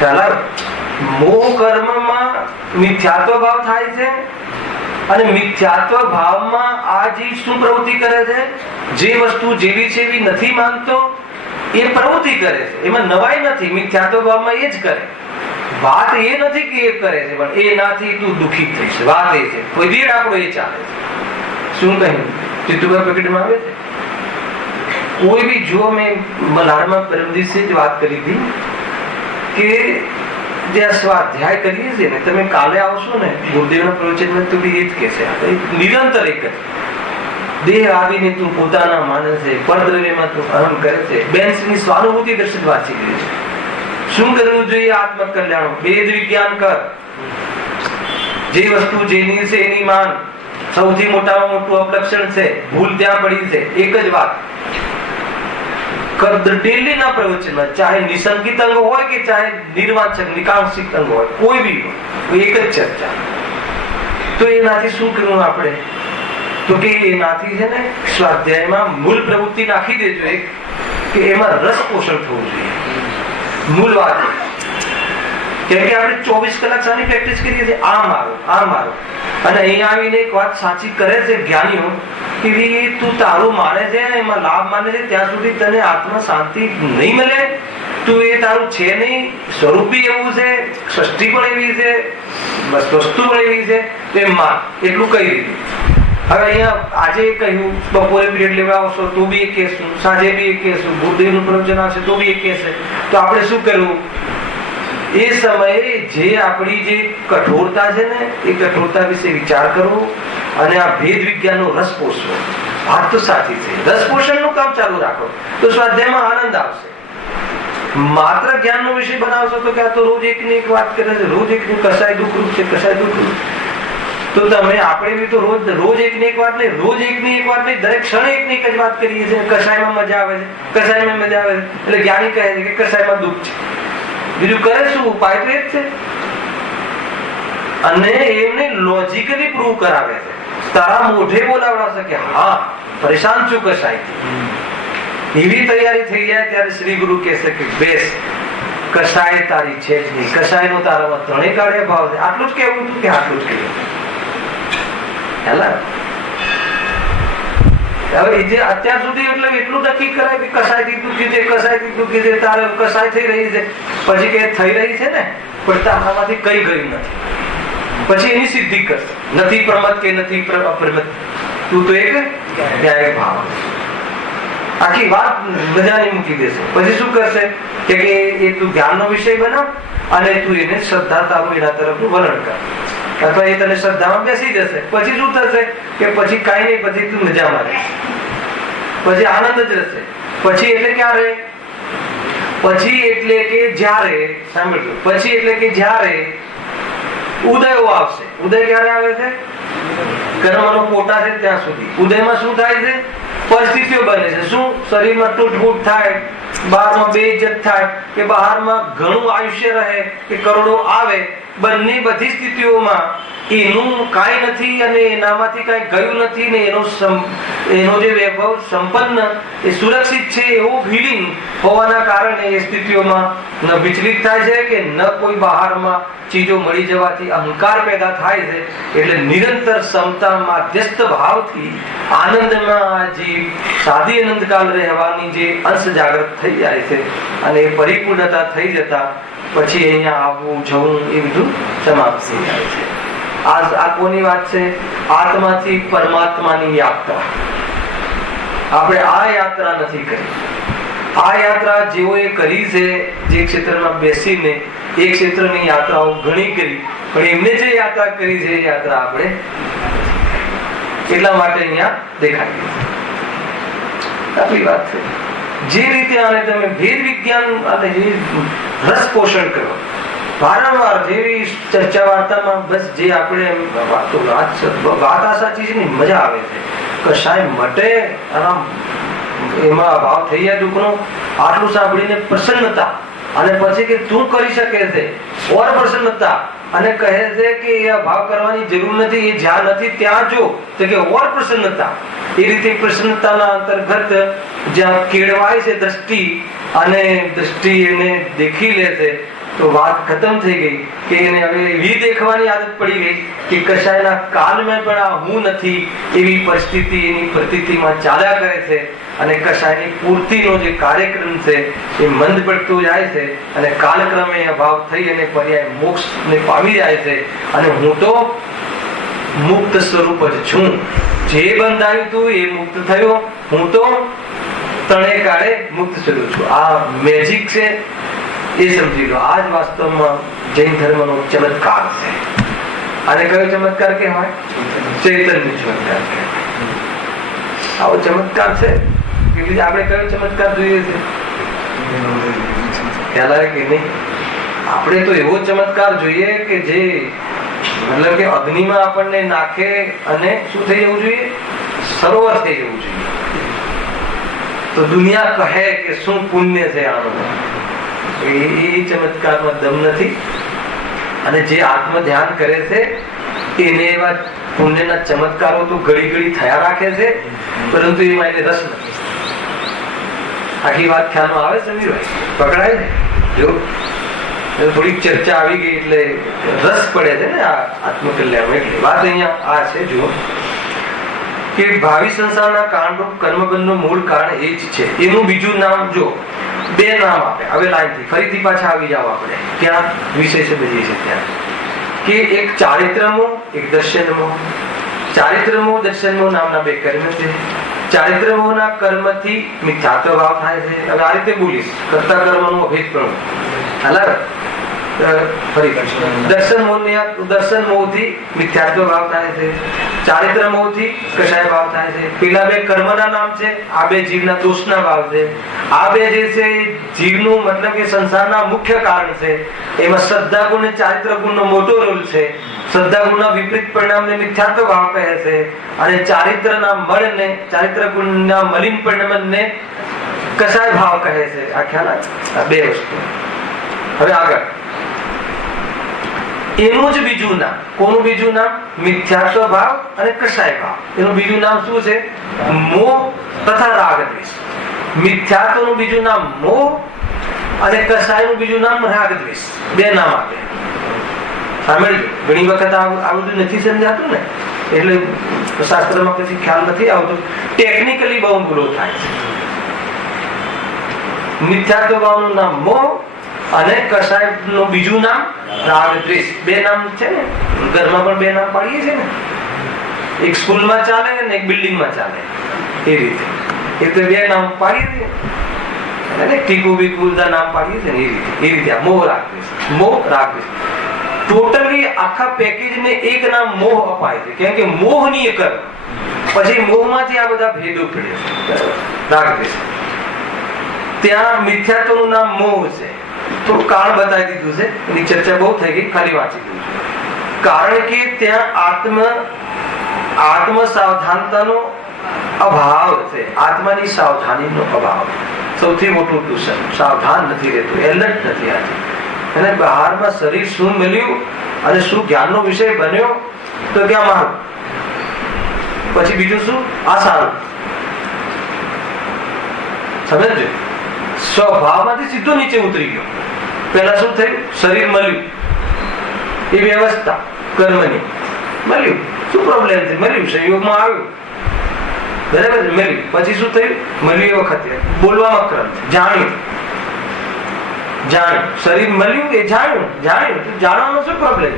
ખ્યાલ? મોહ કર્મમાં મિથ્યાત્વ ભાવ થાય છે અને મિથ્યાત્વ ભાવમાં આ જીવ શું પ્રવૃત્તિ કરે છે? જે વસ્તુ જેવી છે એવી નથી માનતો એ પ્રવૃત્તિ કરે છે. એમાં નવાઈ નથી. મિથ્યાત્વ ભાવમાં એ જ કરે. વાત એ નથી કે એ કરે છે, પણ એનાથી તું દુઃખી થઈશ. વાત એ છે કોઈ રીડ આપણો એ ચાલે છે. શું કહ્યું? ચિત્તુભાઈ પેકેટમાં આવે છે. કોઈ બી જો મેં મલ્હારમાં પરમ દિવસે જ વાત કરી હતી કે ત્યાં સ્વાધ્યાય કરીએ છીએ ને, તમે કાલે આવશો ને ગુરુદેવના પ્રવચનમાં તો બી એ જ કહેશે, નિરંતર એક જ દેહ આવીને તું પોતાના માને છે, પરદ્રવ્યમાં તું અહમ કરે છે. બેન્સની સ્વાનુભૂતિ દર્શન વાંચી ગઈ છે. શું કરવું જોઈએ? આત્મકલ્યાણ, વેદ વિજ્ઞાન કર. જે વસ્તુ જેની છે એની માન. સૌથી મોટામાં મોટું અપલક્ષણ છે, ભૂલ ત્યાં પડી છે. એક જ વાત ડેલી ના પ્રવચનમાં, ચાહે નિસંગીત અંગ હોય કે ચાહે નિર્વાચક નિકાંશિક અંગ હોય, કોઈ બી હોય, એક જ ચર્ચા. તો એનાથી શું કરવું આપણે? તો કે એનાથી છે ને સ્વાધ્યાયમાં મૂળ પ્રવૃત્તિ નાખી દેજો એક, કે એમાં રસ પોષણ થવું જોઈએ. મૂળ વાત કેમ કે આપણે 24 કલાક સાની પ્રેક્ટિસ કરીએ છીએ, આ મારો, આ મારો. અને અહીંયા આવીને એક વાત સાચી કરે છે જ્ઞાનીઓ કે તું તારું માને છે ને એમાં લાભ માને છે, ત્યાં સુધી તને આત્મા શાંતિ નહીં મળે. તું એ તારું છે નહીં, સ્વરૂપ બી એવું છે, સૃષ્ટિ પણ એવી છે, વસ્તુ પણ એવી છે, તો એમ માન. એટલું કઈ રીતે? હવે અહીંયા આજે કહ્યું બપોરે પીરિયડ લેવા આવશો તો બી એ કહેશું, સાંજે બી એ કહેશું, ગુરુદેવનું પ્રવચન આવશે તો બી એ કહેશે. તો આપણે શું કરવું? એ સમયે જે આપણી જે કઠોરતા છે ને એ કઠોરતા વિશે વિચાર કરવો અને આ ભેદ વિજ્ઞાનનો રસ પોષવો. વાત તો સાચી છે, રસ પોષણનું કામ ચાલુ રાખો તો સ્વાધ્યાયમાં આનંદ આવશે. માત્ર જ્ઞાનનો વિષય બનાવશો તો કે આ તો રોજ એકની એક વાત કરે છે, રોજ એકની કસાય દુઃખરૂપ છે, કસાય દુઃખરૂપ. તો તમે આપણે બી તો રોજ એકની એક વાત નહીં, રોજ એકની એક વાત નહીં, દરેક ક્ષણે એકની એક જ વાત કરીએ છીએ. કસાયમાં મજા આવે છે, કસાયમાં મજા આવે છે, એટલે જ્ઞાની કહે છે કે કસાયમાં દુઃખ છે. બીજું કરે શું? ઉપાય તો એ જ છે. અને એમને લોજિકલી પ્રૂવ કરાવે છે, તારા મોઢે બોલાવડાવશે કે હા પરેશાન છું કસાયથી. એવી તૈયારી થઈ જાય ત્યારે શ્રી ગુરુ કહેશે કે બેસ, કસાય તારી છે જ નહીં, કસાયનો તારામાં ત્રણેય કાળે ભાવ છે. આટલું જ કહેવું હતું કે આટલું જ કહ્યું. હવે જે અત્યાર સુધી એટલે એટલું નક્કી કરાય કે કસાયથી દુઃખી છે, કસાયથી દુઃખી છે, તારે કસાય થઈ રહી છે. પછી કે થઈ રહી છે ને પણ તારામાંથી કઈ ગયું નથી, પછી એની સિદ્ધિ કરશે. નથી પ્રમત કે નથી અપ્રમત, તું તો એક ન્યાય ભાવ. આખી વાત મજાની મૂકી દેશે. પછી શું કરશે કે એ તું જ્ઞાનનો વિષય બનાવ અને તું એને શ્રદ્ધા તારું એના તરફનું વલણ કર, અથવા એ તને શ્રદ્ધામાં બેસી જશે. પછી શું થશે કે પછી કઈ નહીં, પછી તું મજામાં રહેશે, પછી આનંદ જ રહેશે. પછી એટલે ક્યારે? પછી એટલે કે જ્યારે, સાંભળજો, પછી એટલે કે જ્યારે ઉદયો આવશે. ઉદય ક્યારે આવે છે? કર્મનો કોટા છે ત્યાં સુધી. ઉદયમાં શું થાય છે? પરિસ્થિતિઓ બને છે. શું? શરીરમાં તૂટફૂટ થાય, બહારમાં બેઇજ્જત થાય, કે બહારમાં ઘણું આયુષ્ય રહે, કે કરોડો આવે. બંને બધી સ્થિતિઓમાં એનું કાંઈ નથી અને એનામાંથી કાંઈ ગયું નથી ને એનો જે વૈભવ સંપન્ન એ સુરક્ષિત છે એવું ફીલિંગ હોવાના કારણે એ સ્થિતિઓમાં ન વિચલિત થાય છે કે ન કોઈ બહારમાં ચીજો મળી જવાથી અહંકાર પેદા થાય છે. એટલે નિરંતર સમતા માધ્યસ્થ ભાવથી આનંદમાં જે સાદી આનંદકાલ રહેવાની જે અંશ જાગૃત થઈ જાય છે અને એ પરિપૂર્ણતા થઈ જતા પછી અહીંયા આવવું જવું એ બધું સમાપ્ત થઈ જાય છે. આ કોની વાત છે? આત્માથી પરમાત્માની યાત્રા. આપણે આ યાત્રા નથી કરી. આ યાત્રા જેઓએ કરી છે, જે ક્ષેત્રમાં બેસીને એ ક્ષેત્રની યાત્રાઓ ઘણી કરી, પણ એમને જે યાત્રા કરી છે એ યાત્રા આપણે એટલા માટે અહીંયા દેખાય. આટલી વાત છે. જે રીતે આને તમે ભેદ વિજ્ઞાન અને જે રસ પોષણ કરો વારંવાર, જેવી ચર્ચા વાર્તામાં બસ જે આપણે વાત આ સાચી છે ને, મજા આવે છે. કશાય મટે એમાં અભાવ થઈ જાય દુઃખનો. આટલું સાંભળીને પ્રસન્નતા, અને પછી કે તું કરી શકે છે ઓર પ્રસન્નતા, અને કહે છે કે એ અભાવ કરવાની જરૂર નથી, એ જ્યાં નથી ત્યાં જો, તો કે ઓર પ્રસન્નતા. એ રીતે પ્રસન્નતાના અંતર્ગત જ્યાં કેળવાય છે દ્રષ્ટિ, અને દ્રષ્ટિ એને દેખી લે છે, તો વાત ખતમ થઈ ગઈ કે એને હવે એવી દેખવાની આદત પડી ગઈ કે કશાયના કાલમાં પણ આ હું નથી એવી પરિસ્થિતિ એની પ્રતીતિમાં ચાલ્યા કરે છે. અને કશાયની પૂર્તિનો જે કાર્યક્રમ છે એ મંદ પડતો જાય છે અને કાલક્રમે અભાવ થઈ અને પર્યાય મોક્ષને પામી જાય છે. અને હું તો મુક્ત સ્વરૂપ જ છું. જે બંધાયું તું એ મુક્ત થયો, હું તો ત્રણેય કાળે મુક્ત સ્વરૂપ છું. આ મેજિક છે, એ સમજી લો. આ જ વાસ્તવમાં જૈન ધર્મનો ચમત્કાર છે. અને કયો ચમત્કાર કહેવાય? ચૈતન્ય ચમત્કાર કહેવાય. આવો ચમત્કાર છે. એટલે આપણે કયો ચમત્કાર જોઈએ છે? ખ્યાલ આવે કે નહીં? આપણે તો એવો ચમત્કાર જોઈએ કે જે મતલબ કે અગ્નિમાં આપણને નાખે અને શું થઈ જવું જોઈએ? સરોવર થઈ જવું જોઈએ. તો દુનિયા કહે કે શું પુણ્ય છે આનું. એ ચમત્કારમાં દમ નથી. અને જે આત્મ ધ્યાન કરે છે એને એવા પુણ્યના ચમત્કારો તો ઘડી ઘડી થયા રાખે છે, પરંતુ એમાં એને રસ નથી. આખી વાત ખ્યાલમાં આવે છે? પકડાય ને? જો થોડીક ચર્ચા આવી ગઈ એટલે રસ પડે છે ને આ આત્મકલ્યાણ. એટલે વાત અહીંયા આ છે, જુઓ કે ભાવિ સંસારના કારણરૂપ કર્મબંધનું મૂળ કારણ એ જ છે. એનું બીજું નામ જો બે નામ આપે. હવે લાઈનથી ફરીથી પાછા આવી જાવ આપણે ક્યાં વિષય છે બધી છે ત્યાં, કે એક ચારિત્રમો, એક દર્શનમો. ચારિત્રમો દર્શનમો નામના બે કર્મ છે. ચારિત્રમોના કર્મથી મિથ્યાત્વ ભાવ થાય છે. હવે આ રીતે બોલીશ, કરતા કર્મનું અભેદપણું. હાલ દર્શન મોહથી મિથ્યાત્વ ભાવ થાય છે, ચારિત્ર મોહથી કશાય ભાવ થાય છે. પેલા બે કર્મના નામ છે, આ બે જીવના દોષના ભાવ છે. આ બે જે છે જીવનું મતલબ કે સંસારના મુખ્ય કારણ છે. એમાં શ્રદ્ધા ગુણ અને ચારિત્ર ગુણનો મોટો રોલ છે. શ્રદ્ધા ગુણના વિપરીત પરિણામને મિથ્યાત્વ ભાવ કહે છે, અને ચારિત્રના મળને, ચારિત્ર ગુણના મલિન પરિણામને કશાય ભાવ કહે છે. આ ખ્યાલ આવે? આ બે વસ્તુ. હવે આગળ એનું જ બીજું નામ. કોનું બીજું નામ? મિથ્યાત્વ ભાવ અને કશાય ભાવ. એનું બીજું નામ શું છે? મોહ તથા રાગ દ્વેષ. મિથ્યાત્વનું બીજું નામ મોહ અને કશાયનું બીજું નામ રાગ દ્વેષ. બે નામ આપે. સાંભળજો, ઘણી વખત આ બધું નથી સમજાતું ને, એટલે શાસ્ત્રમાં પછી ખ્યાલ નથી આવતો. ટેકનિકલી બહુ ભૂલો થાય છે. મિથ્યાત્વ ભાવનું નામ મોહ અને કશાયનું બીજું નામ રાગ દ્વેષ. બે નામ છે ને, ઘરમાં પણ બે નામ પાડીએ છીએ ને. એક સ્કૂલમાં ચાલે ને એક બિલ્ડિંગમાં ચાલે, એ રીતે. એ તો બે નામ પાડીએ છીએ અને ટીકુ બીકુ નામ પાડીએ છીએ ને, એ રીતે. મોહ રાગ દ્વેષ, મોહ રાગ દ્વેષ. ટોટલી આખા પેકેજને એક નામ મોહ અપાય છે. કેમ કે મોહનીય કર્મ, પછી મોહમાંથી આ બધા ભેદો પડે છે. રાગ દ્વેષ. ત્યાં મિથ્યાત્વનું નામ મોહ છે. થોડું કારણ બતાવી દીધું છે, એની ચર્ચા બહુ થઈ ગઈ, ખાલી વાંચી દીધું છે. કારણ કે ત્યાં આત્મ સાવધાનતાનો અભાવ છે. આત્માની સાવધાનીનો અભાવ સૌથી મોટું દૂષણ. સાવધાન નથી રહેતું, એલર્ટ નથી. આજે અને બહારમાં શરીર શું મળ્યું અને શું જ્ઞાનનો વિષય બન્યો તો ક્યાં મારું, પછી બીજું શું આ સારું. સમજજો, સ્વભાવમાંથી સીધો નીચે ઉતરી ગયો. પેલા શું થયું? શરીર મળ્યું, એ વ્યવસ્થા કર્મની મળ્યું. શું પ્રોબ્લેમ છે? મળ્યું, સંયોગમાં આવ્યું, બરાબર, મળ્યું. પછી શું થયું? મળ્યું એ વખતે બોલવામાં ક્રમ છે. જાણ્યું, શરીર મળ્યું એ જાણ્યું. જાણવાનો શું પ્રોબ્લેમ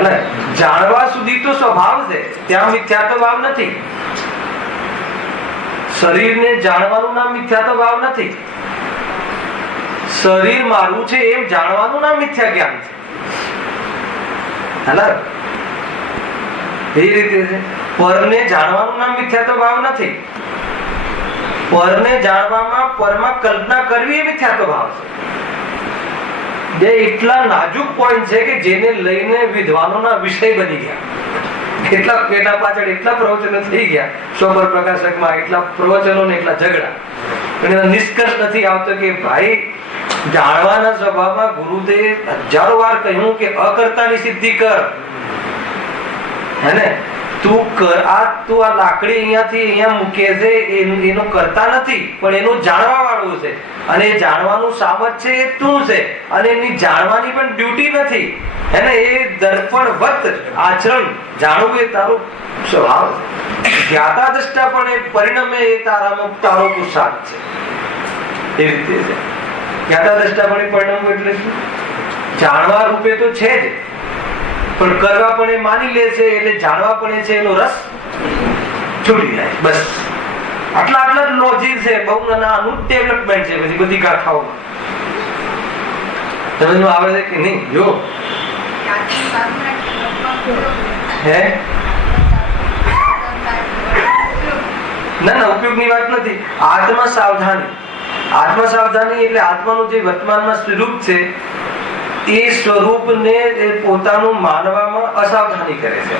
છે? જાણવા સુધી તો સ્વભાવ છે, ત્યાં મિથ્યાત્વ ભાવ નથી. શરીરને જાણવાનું નામ મિથ્યાત્વ ભાવ નથી. શરીર મારું છે એમ જાણવાનું નામ મિથ્યા જ્ઞાન છે. એ રીતે છે. પરને જાણવાનું નામ મિથ્યાત્વ ભાવ નથી. પરને જાણવામાં પરમાં કલ્પના કરવી એ મિથ્યાત્વ ભાવ છે. બે એટલા નાજુક પોઈન્ટ છે કે જેને લઈને વિદ્વાનોના વિષય બની ગયા. એના પાછળ એટલા પ્રવચનો થઈ ગયા, સોબર પ્રકાશકમાં એટલા પ્રવચનો ને એટલા ઝઘડા, પણ એનો નિષ્કર્ષ નથી આવતો કે ભાઈ જાણવાના સ્વભાવમાં ગુરુદેવ હજારો વાર કહ્યું કે અકર્તાની સિદ્ધિ કર. હે ને, તું આ લાકડી અહીંયાથી અહીંયા મૂકે છે, એનો કરતા નથી, પણ એનું જાણવા વાળું છે. અને એ જાણવાનું સામર્થ છે એ તું છે, અને એની જાણવાની પણ ડ્યુટી નથી. એને એ દર્પણવત આચરણ જાણવું એ તારો સ્વભાવ છે. જ્ઞાતા દ્રષ્ટા પણ એ પરિણમે એ તારો પુરુષાર્થ છે. એ રીતે છે. જ્ઞાતા દ્રષ્ટા પણ એ પરિણમવું એટલે શું? જાણવા રૂપે તો છે જ, પણ કરવા પણ એ માની લે છે, એટલે જાણવા પણ એ છે એનો રસ છૂટી જાય. બસ આટલા લોજિક છે. બહુ નાનું ડેવલપમેન્ટ છે પછી બધી ગાથાઓમાં. તમે આવડે કે નહીં? જો હે ના ઉપયોગની વાત નથી. આત્મા સાવધાની એટલે આત્માનું જે વર્તમાનમાં સ્વરૂપ છે એ સ્વરૂપને પોતાનું માનવામાં અસાવધાની કરે છે,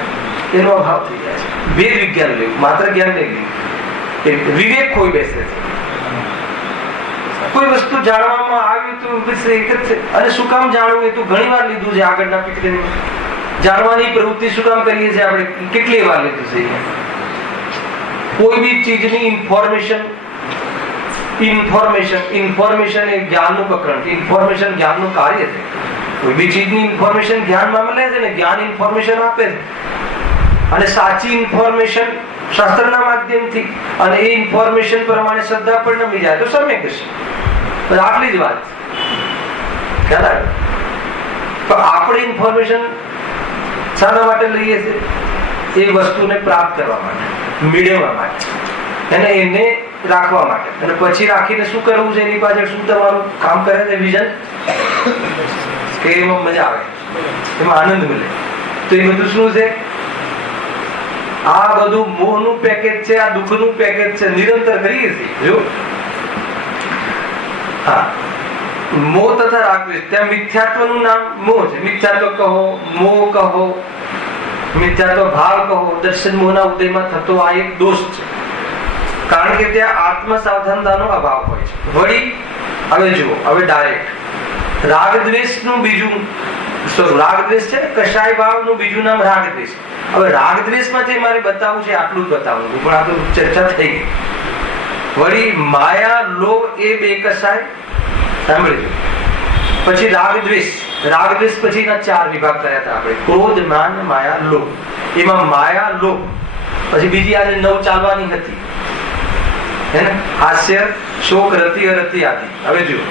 એનો અભાવ થઈ જાય છે. વેદ વિજ્ઞાન લેવું, માત્ર જ્ઞાન નહીં લેવું, વિવેક ખોઈ બેસે છે. કોઈ વસ્તુ જાણવામાં આવ્યું તો એક જ છે. અને શું કામ જાણવું એ તો ઘણી વાર લીધું છે. આગળના પિક્ચરમાં જાણવાની પ્રવૃત્તિ શું કામ કરીએ છીએ આપણે, કેટલી વાર લીધું છે. કોઈ બી ચીજની ઇન્ફોર્મેશન એ જ્ઞાનનું પ્રકરણ છે. ઇન્ફોર્મેશન જ્ઞાનનું કાર્ય છે. કોઈ બી ચીજની ઇન્ફોર્મેશન જ્ઞાનમાં મળે છે ને, જ્ઞાન ઇન્ફોર્મેશન આપે છે. અને સાચી ઇન્ફોર્મેશન શાસ્ત્રના માધ્યમથી અને એ ઇન્ફોર્મેશન પ્રમાણે શ્રદ્ધા પણ નમી જાય તો સમ્યક હશે. આટલી જ વાત ખ્યાલ આવે. પણ આપણે ઇન્ફોર્મેશન શાના માટે લઈએ છીએ? એ વસ્તુને પ્રાપ્ત કરવા માટે, મેળવવા માટે, એને રાખવા માટે. અને પછી રાખીને શું કરવું છે, એની પાછળ શું તમારું કામ કરે છે વિઝન, કે એમાં મજા આવે, એમાં આનંદ મળે. તો એ બધું શું છે? આ બધું મોહનું પેકેજ છે, આ દુઃખનું પેકેજ છે. નિરંતર કરીએ છીએ. જો હા, મોહ તથા રાગદ્વેષ, ત્યાં મિથ્યાત્વનું નામ મોહ છે. મિથ્યાત્વ કહો, મોહ કહો, મિથ્યાત્વ ભાવ કહો, દર્શન મોહના ઉદયમાં થતો આ એક દોષ છે. કારણ કે ત્યાં આત્મ સાવધાનતાનો અભાવ હોય છે. વળી હવે જુઓ, હવે ડાયરેક્ટ રાગદ્વેષનું બીજું રાગદ્વેષ છે ને, કષાય ભાવનું બીજું નામ રાગદ્વેષ. હવે રાગદ્વેષમાં જે મારે બતાવવું છે આટલું જ બતાવવું, પણ આ તો ચર્ચા થઈ ગઈ. વળી માયા લોભ એ બે કષાય સાંભળજો. પછી રાગદ્વેષ પછીના 4 વિભાગ કર્યા હતા આપણે: ક્રોધ, માન, માયા, લોભ. એમાં માયા લોભ પછી બીજી આજે 9 ચાલવાની હતી, હે ને? હાસ્ય, શોક, રતિ, અરતિ આદિ. હવે જુઓ,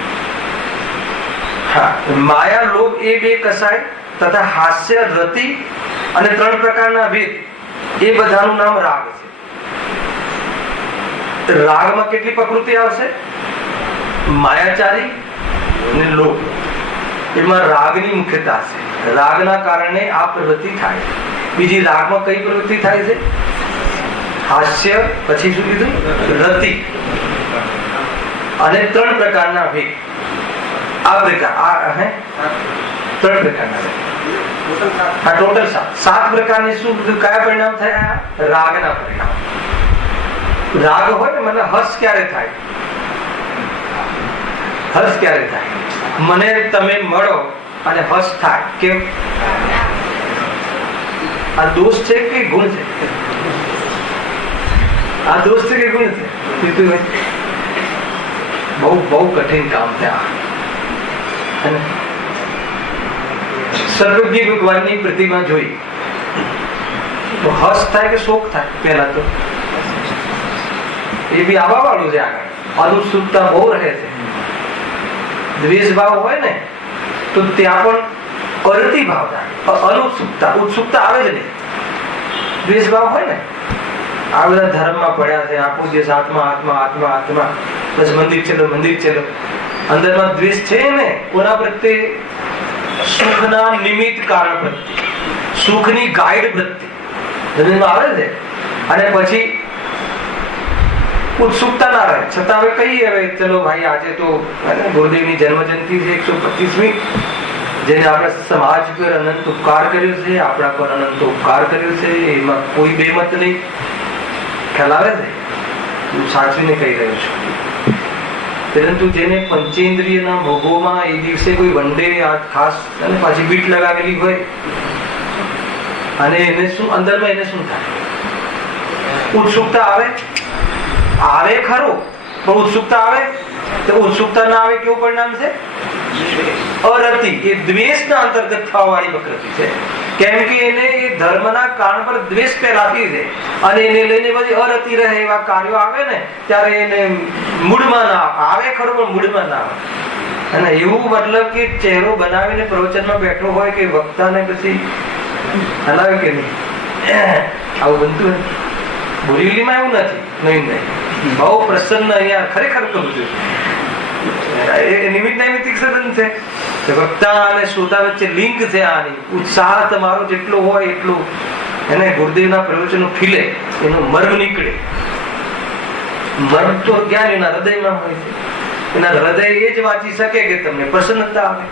હા, માયા લોભ એ બે કસાય તથા હાસ્ય, રતિ અને 3 પ્રકારના ભેદ, એ બધાનું નામ રાગ છે. રાગમાં કેટલી પ્રકૃતિ આવશે? માયાચારી અને લોભ. એમાં રાગની મુખ્યતા છે. રાગના કારણે આ પ્રવૃત્તિ થાય છે. બીજી રાગમાં કઈ પ્રવૃત્તિ થાય છે? હાસ્ય, પછી શું કીધું? રતિ અને 3 પ્રકારના ભેદ. આ પ્રકાર 3 પ્રકારના ભેદ. આ ટોટલ 7 પ્રકારની શું કયા પરિણામ થયા? રાગના પરિણામ. રાગ હોય ને, મતલબ હર્ષ ક્યારે થાય? હર્ષ ક્યારે થાય? મને તમે મળો અને હર્ષ થાય. કેમ? આ દોષ છે કે ગુણ છે? આ દોષ છે કે ગુણ છે? બહુ કઠિન કામ છે આ. સર્વજ્ઞ ભગવાનની પ્રતિમા જોઈ તો હર્ષ થાય કે શોક થાય? પેલા તો એ બી આવા વાળું છે. આગળ અનુત્સુકતા બહુ રહે છે. દ્વેષ ભાવ હોય ને તો ત્યાં પણ અરતિ ભાવ થાય. ઉત્સુકતા આવે જ નહીં. દ્વેષ ભાવ હોય ને, આ બધા ધર્મમાં પડ્યા છે, આખો દિવસ આત્મા આત્મા આત્મા આત્મા, બસ મંદિર ચલો મંદિર ચલો. અંદરમાં દ્વેષ છે ને, કોના પ્રત્યે? સુખના નિમિત્ત કારણ પ્રત્યે, સુખની ગાઈડ પ્રત્યે ધર્મમાં આવે છે. અને પછી ઉત્સુકતા ના રહે. છતાં હવે કહીએ, હવે ચલો ભાઈ, આજે તો ગુરુદેવની જન્મજયંતિ છે 125મી, જેને આપણે સમાજ પર અનંત ઉપકાર કર્યો છે, આપણા પર અનંત ઉપકાર કર્યો છે, એમાં કોઈ બેમત નહીં. ખ્યાલ આવે છે? હું સાચવીને કહી રહ્યો છું. પરંતુ જેને પંચેન્દ્રિયના ભોગોમાં એ દિવસે કોઈ વનડે ખાસ અને પાછી બીટ લગાવેલી હોય, અને એને શું અંદરમાં એને શું થાય? ઉત્સુકતા આવે ખરો, પણ ઉત્સુકતા આવે તો ઉત્સુકતા ના આવે કેવું પરિણામ છે? અરતિ. એ દ્વેષના અંતર્ગત થવાવાળી પ્રકૃતિ છે. કેમ કે એને એ ધર્મના કારણ પર દ્વેષ પહેલાથી છે, અને એને લઈને પછી અરતિ રહે એવા કાર્યો આવે ને, ત્યારે એને મૂળમાં ના આવે ખરો, પણ મૂળમાં ના આવે. અને એવું મતલબ કે ચહેરો બનાવીને પ્રવચનમાં બેઠો હોય કે વક્તાને પછી હલાવે કે નહીં, આવું બનતું નથી. બોરીવલીમાં એવું નથી. નહીં, બહુ પ્રસન્ન અહીંયા ખરેખર કહું છું. એ નિમિત્ત નૈમિત્તિક સદન છે. વક્તા અને શ્રોતા વચ્ચે લિંક છે આની. ઉત્સાહ તમારો જેટલો હોય એટલું એને ગુરુદેવના પ્રવચનો ખીલે, એનો મર્મ નીકળે. મર્મ તો ક્યાં એના હૃદયમાં હોય છે. એના હૃદય એ જ વાંચી શકે કે તમને પ્રસન્નતા આવે.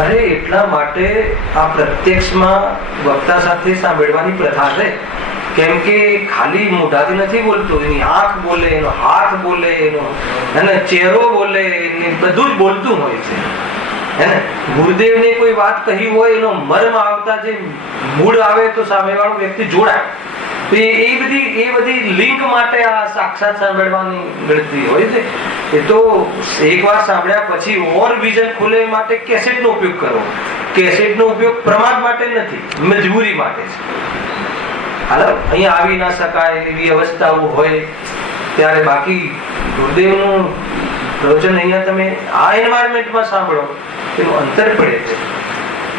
અરે એટલા માટે આ પ્રત્યક્ષમાં વક્તા સાથે સાંભળવાની પ્રથા છે. કેમ કે ખાલી મોઢાથી નથી બોલતો, એની આંખ બોલે, એનો હાથ બોલે, એનો ચહેરો બોલે, બધું જ બોલતું હોય છે. ગુરુદેવને કોઈ વાત કહી હોય, એનો મર્મ આવતા જે મૂળ આવે તો સામેવાળો વ્યક્તિ જોડાય. એ બધી લિંક માટે આ સાક્ષાત સાંભળવાની ગણતરી હોય છે. એ તો એકવાર સાંભળ્યા પછી ઓર વિઝન ખુલે માટે કેસેટનો ઉપયોગ કરવો. કેસેટનો ઉપયોગ પ્રમાદ માટે નથી, મજબૂરી માટે છે. હાલો, અહીંયા આવી ના શકાય એવી અવસ્થાઓ હોય ત્યારે. બાકી ગુરુદેવનું પ્રવચન અહીંયા તમે આ એન્વાયરમેન્ટમાં સાંભળો, એનું અંતર પડે છે.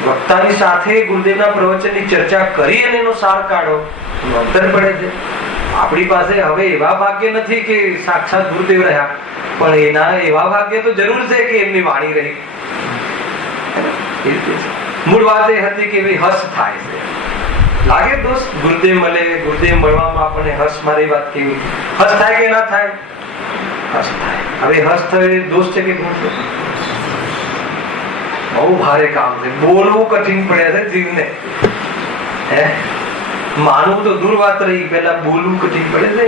વક્તાની સાથે ગુરુદેવના પ્રવચનની ચર્ચા કરી અને એનો સાર કાઢો, એનું અંતર પડે છે. આપણી પાસે હવે એવા ભાગ્ય નથી કે સાક્ષાત ગુરુદેવ રહ્યા, પણ એના એવા ભાગ્ય તો જરૂર છે કે એમની વાણી રહી. મૂળ વાત એ હતી કે હર્ષ થાય છે. લાગે દોસ્ત ગુરુદેવ મળે, ગુરુદેવ મળવામાં આપણને હર્ષ. મારી વાત કેવી હર્ષ થાય કે ના થાય? હર્ષ થાય. હવે હર્ષ થયો દોષ છે કે ગુણ છે? બહુ ભારે કામ છે. બોલવું કઠિન પડે છે જીવને. માનવું તો દૂર વાત રહી, પેલા બોલવું કઠિન પડે છે.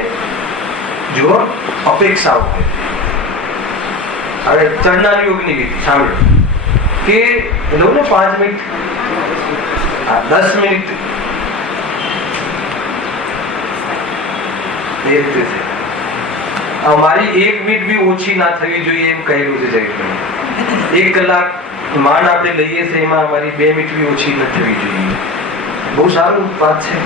જુઓ, અપેક્ષાઓ હોય. હવે ચરણાર યોગની વિધિ સાંભળો કે લો ને 5 મિનિટ, 10 મિનિટ અમારી 1 મિનિટ બી ઓછી ના થવી જોઈએ એમ કહેલું છે. 1 કલાક માંડ આપણે લઈએ છીએ, એમાં અમારી 2 મિનિટ બી ઓછી ન થવી જોઈએ. બહુ સારું વાત છે.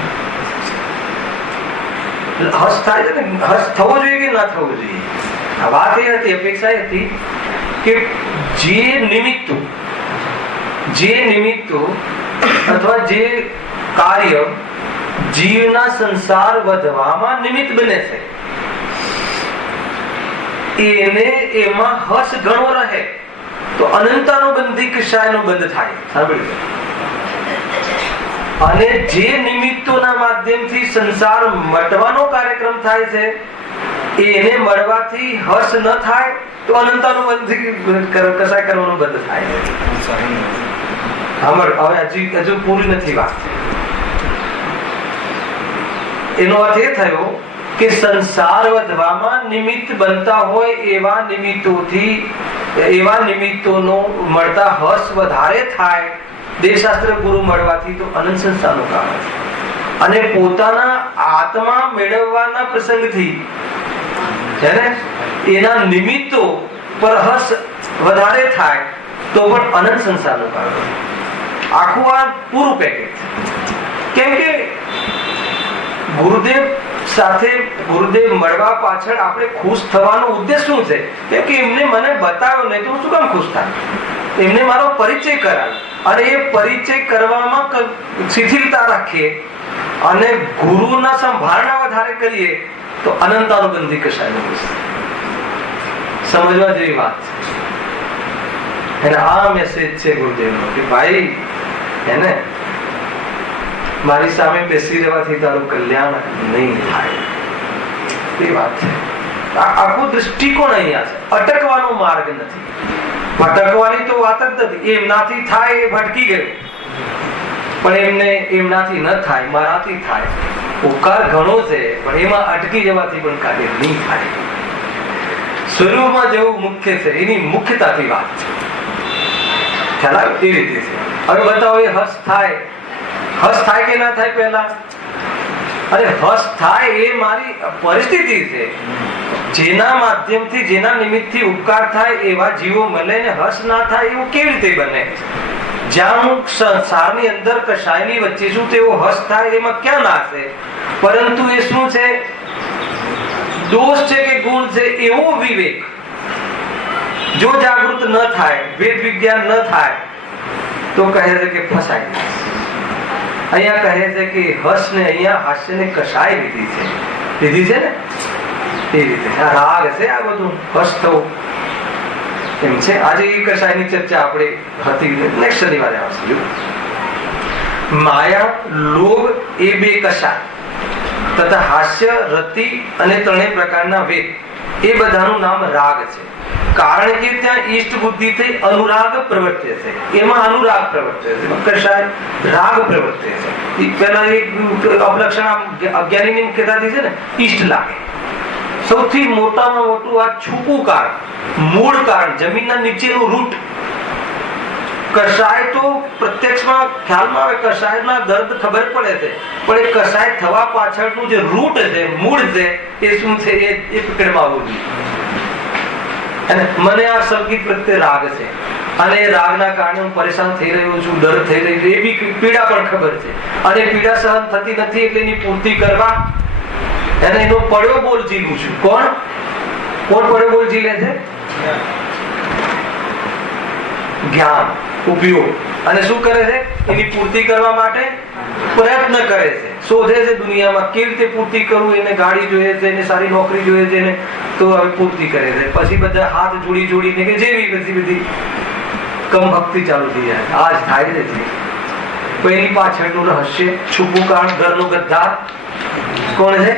હર્ષ થાય છે ને, હર્ષ થવો જોઈએ કે ના થવો જોઈએ? આ વાત એ હતી, અપેક્ષા એ હતી કે જે નિમિત્તો અથવા જે કાર્ય જીવના સંસાર વધવામાં નિમિત્ત બને છે, એને એમાં હર્ષ ઘણો રહે તો અનંતાનુબંધી કિસ્સાનો બંધ થાય. સાંભળ્યું? અને જે નિમિત્તોના માધ્યમથી સંસાર મટવાનો કાર્યક્રમ થાય છે, એને મળવાથી હર્ષ ન થાય તો અનંતાનુબંધી કસાય કરવાનું બંધ થાય. હજુ પૂરી નથી વાત. એનો અર્થ એ થયો કે સંસાર વધવામાં નિમિત્ત બનતા હોય એવા નિમિત્તોનો મળતા હર્ષ વધારે થાય દેવશાસ્ત્ર ગુરુ મળવાથી તો અનંત સંસારનું કારણ છે. અને પોતાના આત્મા મેળવવાના પ્રસંગથી એના નિમિત્તો પર હર્ષ વધારે થાય તો પણ અનંત સંસારનું કારણ. આખું આ પૂરું પેકેજ. કેમ કે ગુરુદેવ સાથે ગુરુદેવ મળવા પાછળ આપણે ખુશ થવાનો ઉદ્દેશ શું છે? કેમ કે એમને મને બતાવ્યો નહીં તો હું શું કામ ખુશ થાય? એમને મારો પરિચય કરાવ્યો, અને એ પરિચય કરવામાં શિથિલતા રાખીએ અને ગુરુના સંભાળના વધારે કરીએ તો અનંતાનુબંધી કશાય નથી. સમજવા જેવી વાત છે. અને આ મેસેજ છે ગુરુદેવનો કે ભાઈ એને મારી સામે બેસી રહેવાથી તારું કલ્યાણ નહીં થાય. એ વાત છે. આખો દૃષ્ટિકોણ અહીંયા છે. અટકવાનો માર્ગ નથી. ભટકવાની તો વાત જ નથી. એમનાથી થાય એ ભટકી ગયું, પણ એમને એમનાથી ન થાય, મારાથી થાય. ઉપકાર ઘણો છે, પણ એમાં અટકી જવાથી પણ કાર્ય નહીં થાય. સ્વરૂપમાં જેવું મુખ્ય છે એની મુખ્યતાથી વાત છે. ખ્યાલ આવે? એ રીતે છે. હવે બતાવો, એ હર્ષ થાય કે ના થાય? પહેલા અરે હર્ષ થાય એ મારી પરિસ્થિતિ છે. જેના માધ્યમથી જેના નિમિત્તથી ઉપકાર થાય એવા જીવો મળે ને હર્ષ ના થાય એવું કેવી રીતે બને? જ્યાં હું સંસારની અંદર કશાયની વચ્ચે છું તેવો હર્ષ થાય એમાં ક્યાં ના છે? પરંતુ એ શું છે? દોષ છે કે ગુણ છે? એવો વિવેક જો જાગૃત ન થાય, વેદ વિજ્ઞાન ન થાય તો કહે છે કે ફસાય. અહીંયા કહે છે કે હર્ષ ને અહીંયા હાસ્ય ને કશાય લીધી છે ને એ રીતે રાગ છે. આ બધું હર્ષ થવું એમ છે. આજે એ કશાયની ચર્ચા આપણે હતી, નેક્સ્ટ શનિવારે આવશે. માયા, લોભ એ બે કશાય તથા હાસ્ય, રતિ અને ત્રણેય પ્રકારના વેગ એ બધાનું નામ રાગ છે. કારણ કે ત્યાં ઈષ્ટ બુદ્ધિ થી અનુરાગ પ્રવર્તે છે, એમાં અનુરાગ પ્રવર્તે છે, કશાય રાગ પ્રવર્તે છે. પેલા એક અપલક્ષણ અજ્ઞાની મુખ્યતાથી છે ને ઈષ્ટ લાગે. સૌથી મોટામાં મોટું આ છૂપું કારણ, મૂળ કારણ, જમીનના નીચેનું રૂટ. કશાય તો પ્રત્યક્ષમાં ખ્યાલમાં આવે, કશાયના દર્દ ખબર પડે છે, પણ એ કશાય થવા પાછળનું જે રૂટ છે, મૂળ છે, એ શું છે એ પકડમાં આવવું જોઈએ. અને મને આ સંગીત પ્રત્યે રાગ છે અને રાગના કારણે હું પરેશાન થઈ રહ્યો છું, દર્દ થઈ રહ્યું છે, એવી પીડા પણ ખબર છે. અને પીડા સહન થતી નથી એટલે એની પૂર્તિ કરવા અને એનો પડ્યો બોલ જીવું છું. કોણ પડ્યો બોલ જીલે છે? જ્ઞાન, ઉપયોગ. અને શું કરે છે? એની પૂર્તિ કરવા માટે પ્રયત્ન કરે છે, શોધે છે દુનિયામાં કેવી રીતે પૂર્તિ કરવું. એને ગાડી જોઈએ છે, એને સારી નોકરી જોઈએ છે, તો હવે પૂર્તિ કરે છે. પછી બધા હાથ જોડીને કે જેવી બધી કમ ભક્તિ ચાલુ થઈ જાય. આ જ થાય છે. એની પાછળનું રહસ્ય, છુપું કારણ, ઘરનો ગદ્દાર કોણ છે?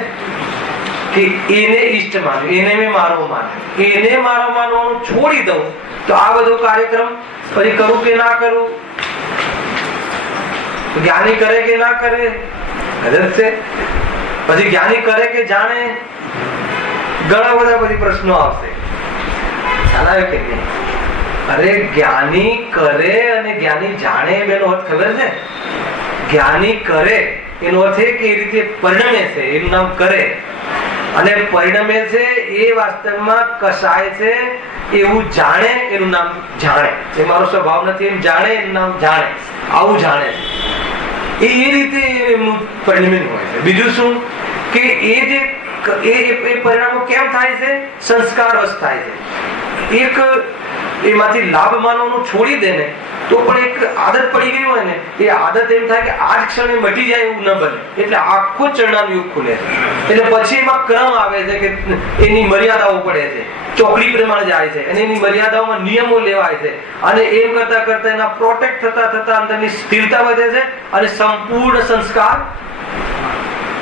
કે એને ઈષ્ટ માન્યું, એને મેં મારો માન્યું, એને મારો માનવાનું છોડી દઉં તો આ બધો કાર્યક્રમ પછી કરું કે ના કરું, જ્ઞાની કરે કે ના કરે, ગજબ છે. પછી જ્ઞાની કરે કે જાણે, ઘણા બધા બધી પ્રશ્નો આવશે. ખ્યાલ આવે કે નહીં? અરે જ્ઞાની કરે અને જ્ઞાની જાણે બેનો અર્થ ખબર છે? જ્ઞાની કરે એનો અર્થ એ કે એ રીતે પરિણમે છે, એનું નામ કરે. અને પરિણમે છે એ વાસ્તવમાં કશાય છે એવું જાણે, એનું નામ જાણે. એ મારો સ્વભાવ નથી એમ જાણે, એનું નામ જાણે. આવું જાણે એ રીતે એમનું પરિણમન હોય છે. બીજું શું કે એ જે પરિણામો કેમ થાય છે? સંસ્કાર વશ થાય છે. એક એમાંથી લાભ માનવાનું છોડી દે ને તો પણ એક આદત પડી ગઈ હોય ને, એ આદત એમ થાય કે આ જ ક્ષણે મટી જાય એવું ન બને. એટલે આખો ચરણાનો યુગ ખુલે છે. એટલે પછી એમાં ક્રમ આવે છે કે એની મર્યાદાઓ પડે છે, ચોકડી પ્રમાણે જાય છે અને એની મર્યાદાઓમાં નિયમો લેવાય છે. અને એમ કરતા કરતા એના પ્રોટેક્ટ થતા અંદરની સ્થિરતા વધે છે અને સંપૂર્ણ સંસ્કાર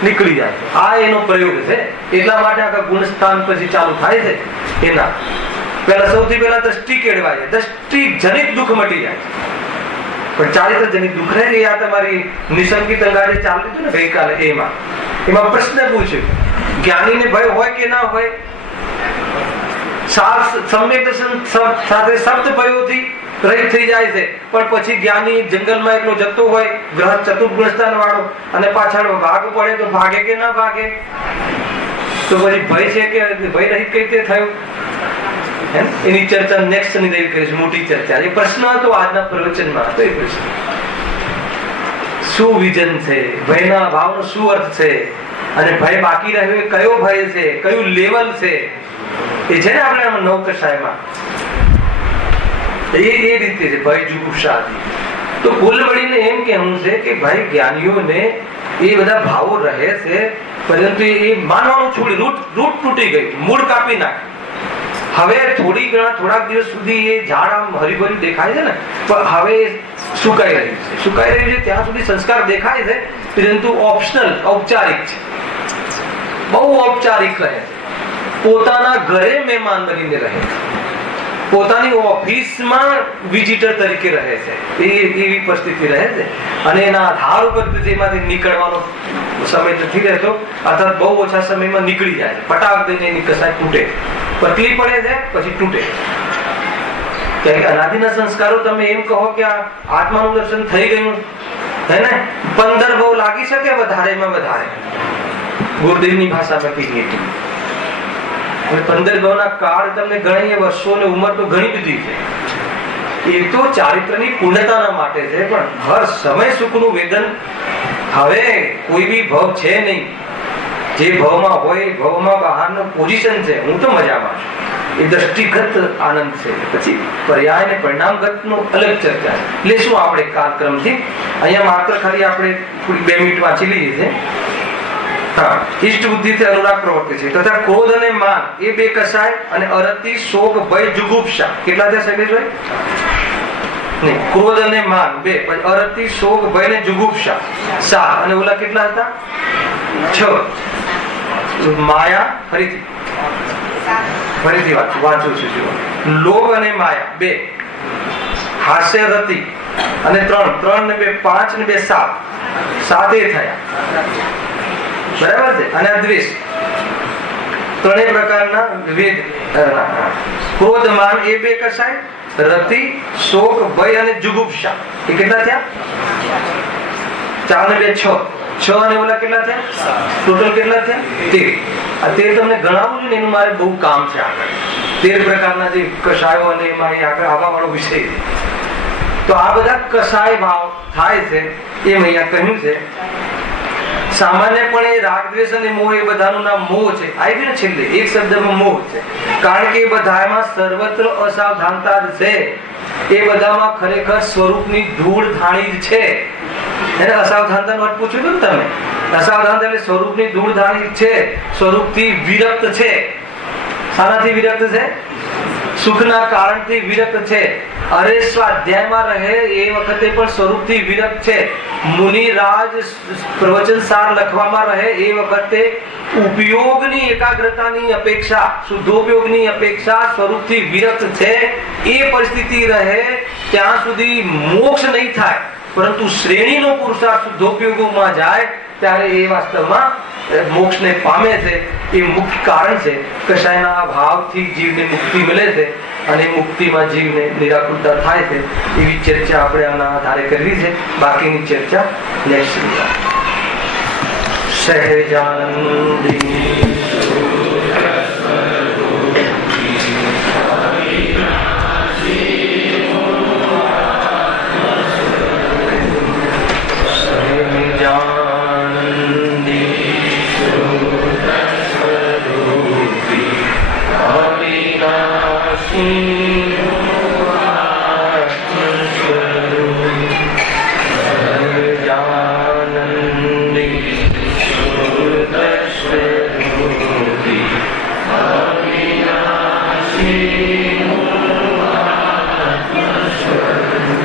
નીકળી જાય. આ એનો પ્રયોગ છે. એટલા માટે આખા ગુણસ્થાન પછી ચાલુ થાય છે. એના સૌથી પહેલા દ્રષ્ટિ કેળવાય છે, દ્રષ્ટિ જનિત દુઃખ મટી જાય છે. પણ ચારિત્ર જનિત દુઃખ રહે. આ તમારી નિસંગીત અંગાજે ચાલતું હતું ને ગઈકાલે, એમાં પ્રશ્ન પૂછ્યો, જ્ઞાનીને ભય હોય કે ના હોય? સમ્યક દર્શન સાથે સપ્ત ભયોથી રહિત થઈ જાય છે. પણ પછી જ્ઞાની જંગલમાં એકલો જતો હોય, ગ્રહ ચતુર્ગુણ સ્થાન વાળો, અને પાછળ ભાગ પડે તો ભાગે કે ના ભાગે? તો પછી ભય છે કે ભય રહિત કઈ રીતે થયું? એની ચર્ચા નેક્સ્ટ શનિદેવ કરીશ, મોટી ચર્ચા. એ પ્રશ્ન હતો આજના પ્રવચનમાં હતો. એ પ્રશ્ન શું વિઝન છે, ભયના ભાવનો શું અર્થ છે, અને ભય બાકી રહ્યો એ કયો ભય છે, કયું લેવલ છે, એ છે ને આપણે નવ કષાયમાં એ રીતે છે. ભય જુગુપ્સાથી તો કુલ મળીને એમ કહેવું છે કે ભાઈ જ્ઞાનીઓને એ બધા ભાવો રહે છે, પરંતુ એ માનવાનું છોડી રૂટ તૂટી ગયું, મૂળ કાપી નાખે. હવે થોડાક દિવસ સુધી એ ઝાડ આમ હરીભર્યું દેખાય છે ને, પણ હવે સુકાઈ રહ્યું છે. ત્યાં સુધી સંસ્કાર દેખાય છે, પરંતુ ઓપ્શનલ, ઔપચારિક છે, બહુ ઔપચારિક રહે છે. પોતાના ઘરે મહેમાન બનીને રહે છે, પોતાની ઓફિસમાં વિઝિટર તરીકે રહે છે. એવી પરિસ્થિતિ રહે છે. અને એના આધાર ઉપર જેમાંથી નીકળવાનો સમય નથી રહેતો, અર્થાત બહુ ઓછા સમયમાં નીકળી જાય, ફટાક દઈને એની કસાય તૂટે, પતલી પડે છે, પછી તૂટે. અનાદિના સંસ્કારો તમે એમ કહો કે આત્માનું દર્શન થઈ ગયું હે ને, 15 બહુ લાગી શકે વધારેમાં વધારે, ગુરુદેવની ભાષામાં કહીએ તો. 15 ભાવના કાળ તમને ગણી, વર્ષો ને ઉંમર તો ઘણી બધી છે. એ તો ચારિત્રની પૂર્ણતાના માટે છે. પણ હર સમય સુખનું વેદન હવે કોઈ બી ભવ છે નહીં. જે ભવમાં હોય એ ભવમાં બહારનું પોઝિશન છે. હું તો મજામાં છું. એ દ્રષ્ટિગત આનંદ છે. પછી પર્યાય અને પરિણામગત નો અલગ ચર્ચા લેશું આપણે કાલક્રમથી. અહીંયા માત્ર ખાલી આપણે 2 મિનિટ વાંચી લઈએ છે. હા, ઈષ્ટ બુદ્ધિથી અનુરાગ પ્રવૃત્તિ છે. તથા ક્રોધ અને માન એ બે કસાય અને અરતિ શોક ભય જુગુપ્સા કેટલા થયા શૈલેષભાઈ? નહીં, ક્રોધ અને માન બે, પછી અરતિ શોક ભય ને જુગુપ્સા 7 અને ઓલા કેટલા હતા? 6. માયા ફરીથી વાંચું છું. લોભ અને માયા 2, હાસ્ય રતિ અને 3 ને 2 5 ને 2 7 થયા. બરાબર છે. અને આ દ્વેષ ત્રણેય પ્રકારના વિવિધ. ક્રોધ માન એ બે કસાય, રતિ શોક ભય અને જુગુપ્સા એ કેટલા થયા? 4 ને 2 6 અને ઓલા કેટલા થયા? ટોટલ કેટલા થયા? 13. આ 13 તમને ગણાવવું જોઈએ ને, એનું મારે બહુ કામ છે આગળ. 13 પ્રકારના જે કસાયો અને એમાં આગળ આવવા વાળો વિષય. તો આ બધા કસાય ભાવ થાય છે એમ અહીંયા કહ્યું છે. સામાન્યપણે રાગ દ્વેષ અને મોહ એ બધાનું નામ મોહ છે. આવી ગયું ને છેલ્લે એક શબ્દમાં મોહ છે. કારણ કે એ બધામાં સર્વત્ર અસાવધાનતા જ છે. એ બધામાં ખરેખર સ્વરૂપની ધૂળ ધાણી જ છે. એને અસાવધાનતાનો અર્થ પૂછ્યું હતું ને તમે. અસાવધાનતા એટલે સ્વરૂપની ધૂળ ધાણી છે, સ્વરૂપથી વિરક્ત છે. શાનાથી વિરક્ત છે? સુખના કારણથી વિરક્ત છે. અરે સ્વાધ્યાયમાં રહે એ વખતે પણ સ્વરૂપથી વિરક્ત છે. મુનિરાજ પ્રવચન સાર લખવામાં રહે એ વખતે ઉપયોગની એકાગ્રતાની અપેક્ષા, શુદ્ધોપયોગની અપેક્ષા સ્વરૂપથી વિરક્ત છે. એ પરિસ્થિતિ રહે ત્યાં સુધી મોક્ષ નહીં થાય, પરંતુ શ્રેણીનો પુરુષાર્થ શુદ્ધોપયોગોમાં જાય ત્યારે એ વાસ્તવમાં મોક્ષને પામે છે. એ મુખ્ય કારણ છે. કશાયના ભાવથી જીવને મુક્તિ મળે છે અને મુક્તિમાં જીવને નિરાકુરતા થાય છે. એવી ચર્ચા આપણે આના આધારે કરવી છે. બાકીની ચર્ચા નેક્સ્ટ સહેજાનંદી Amen.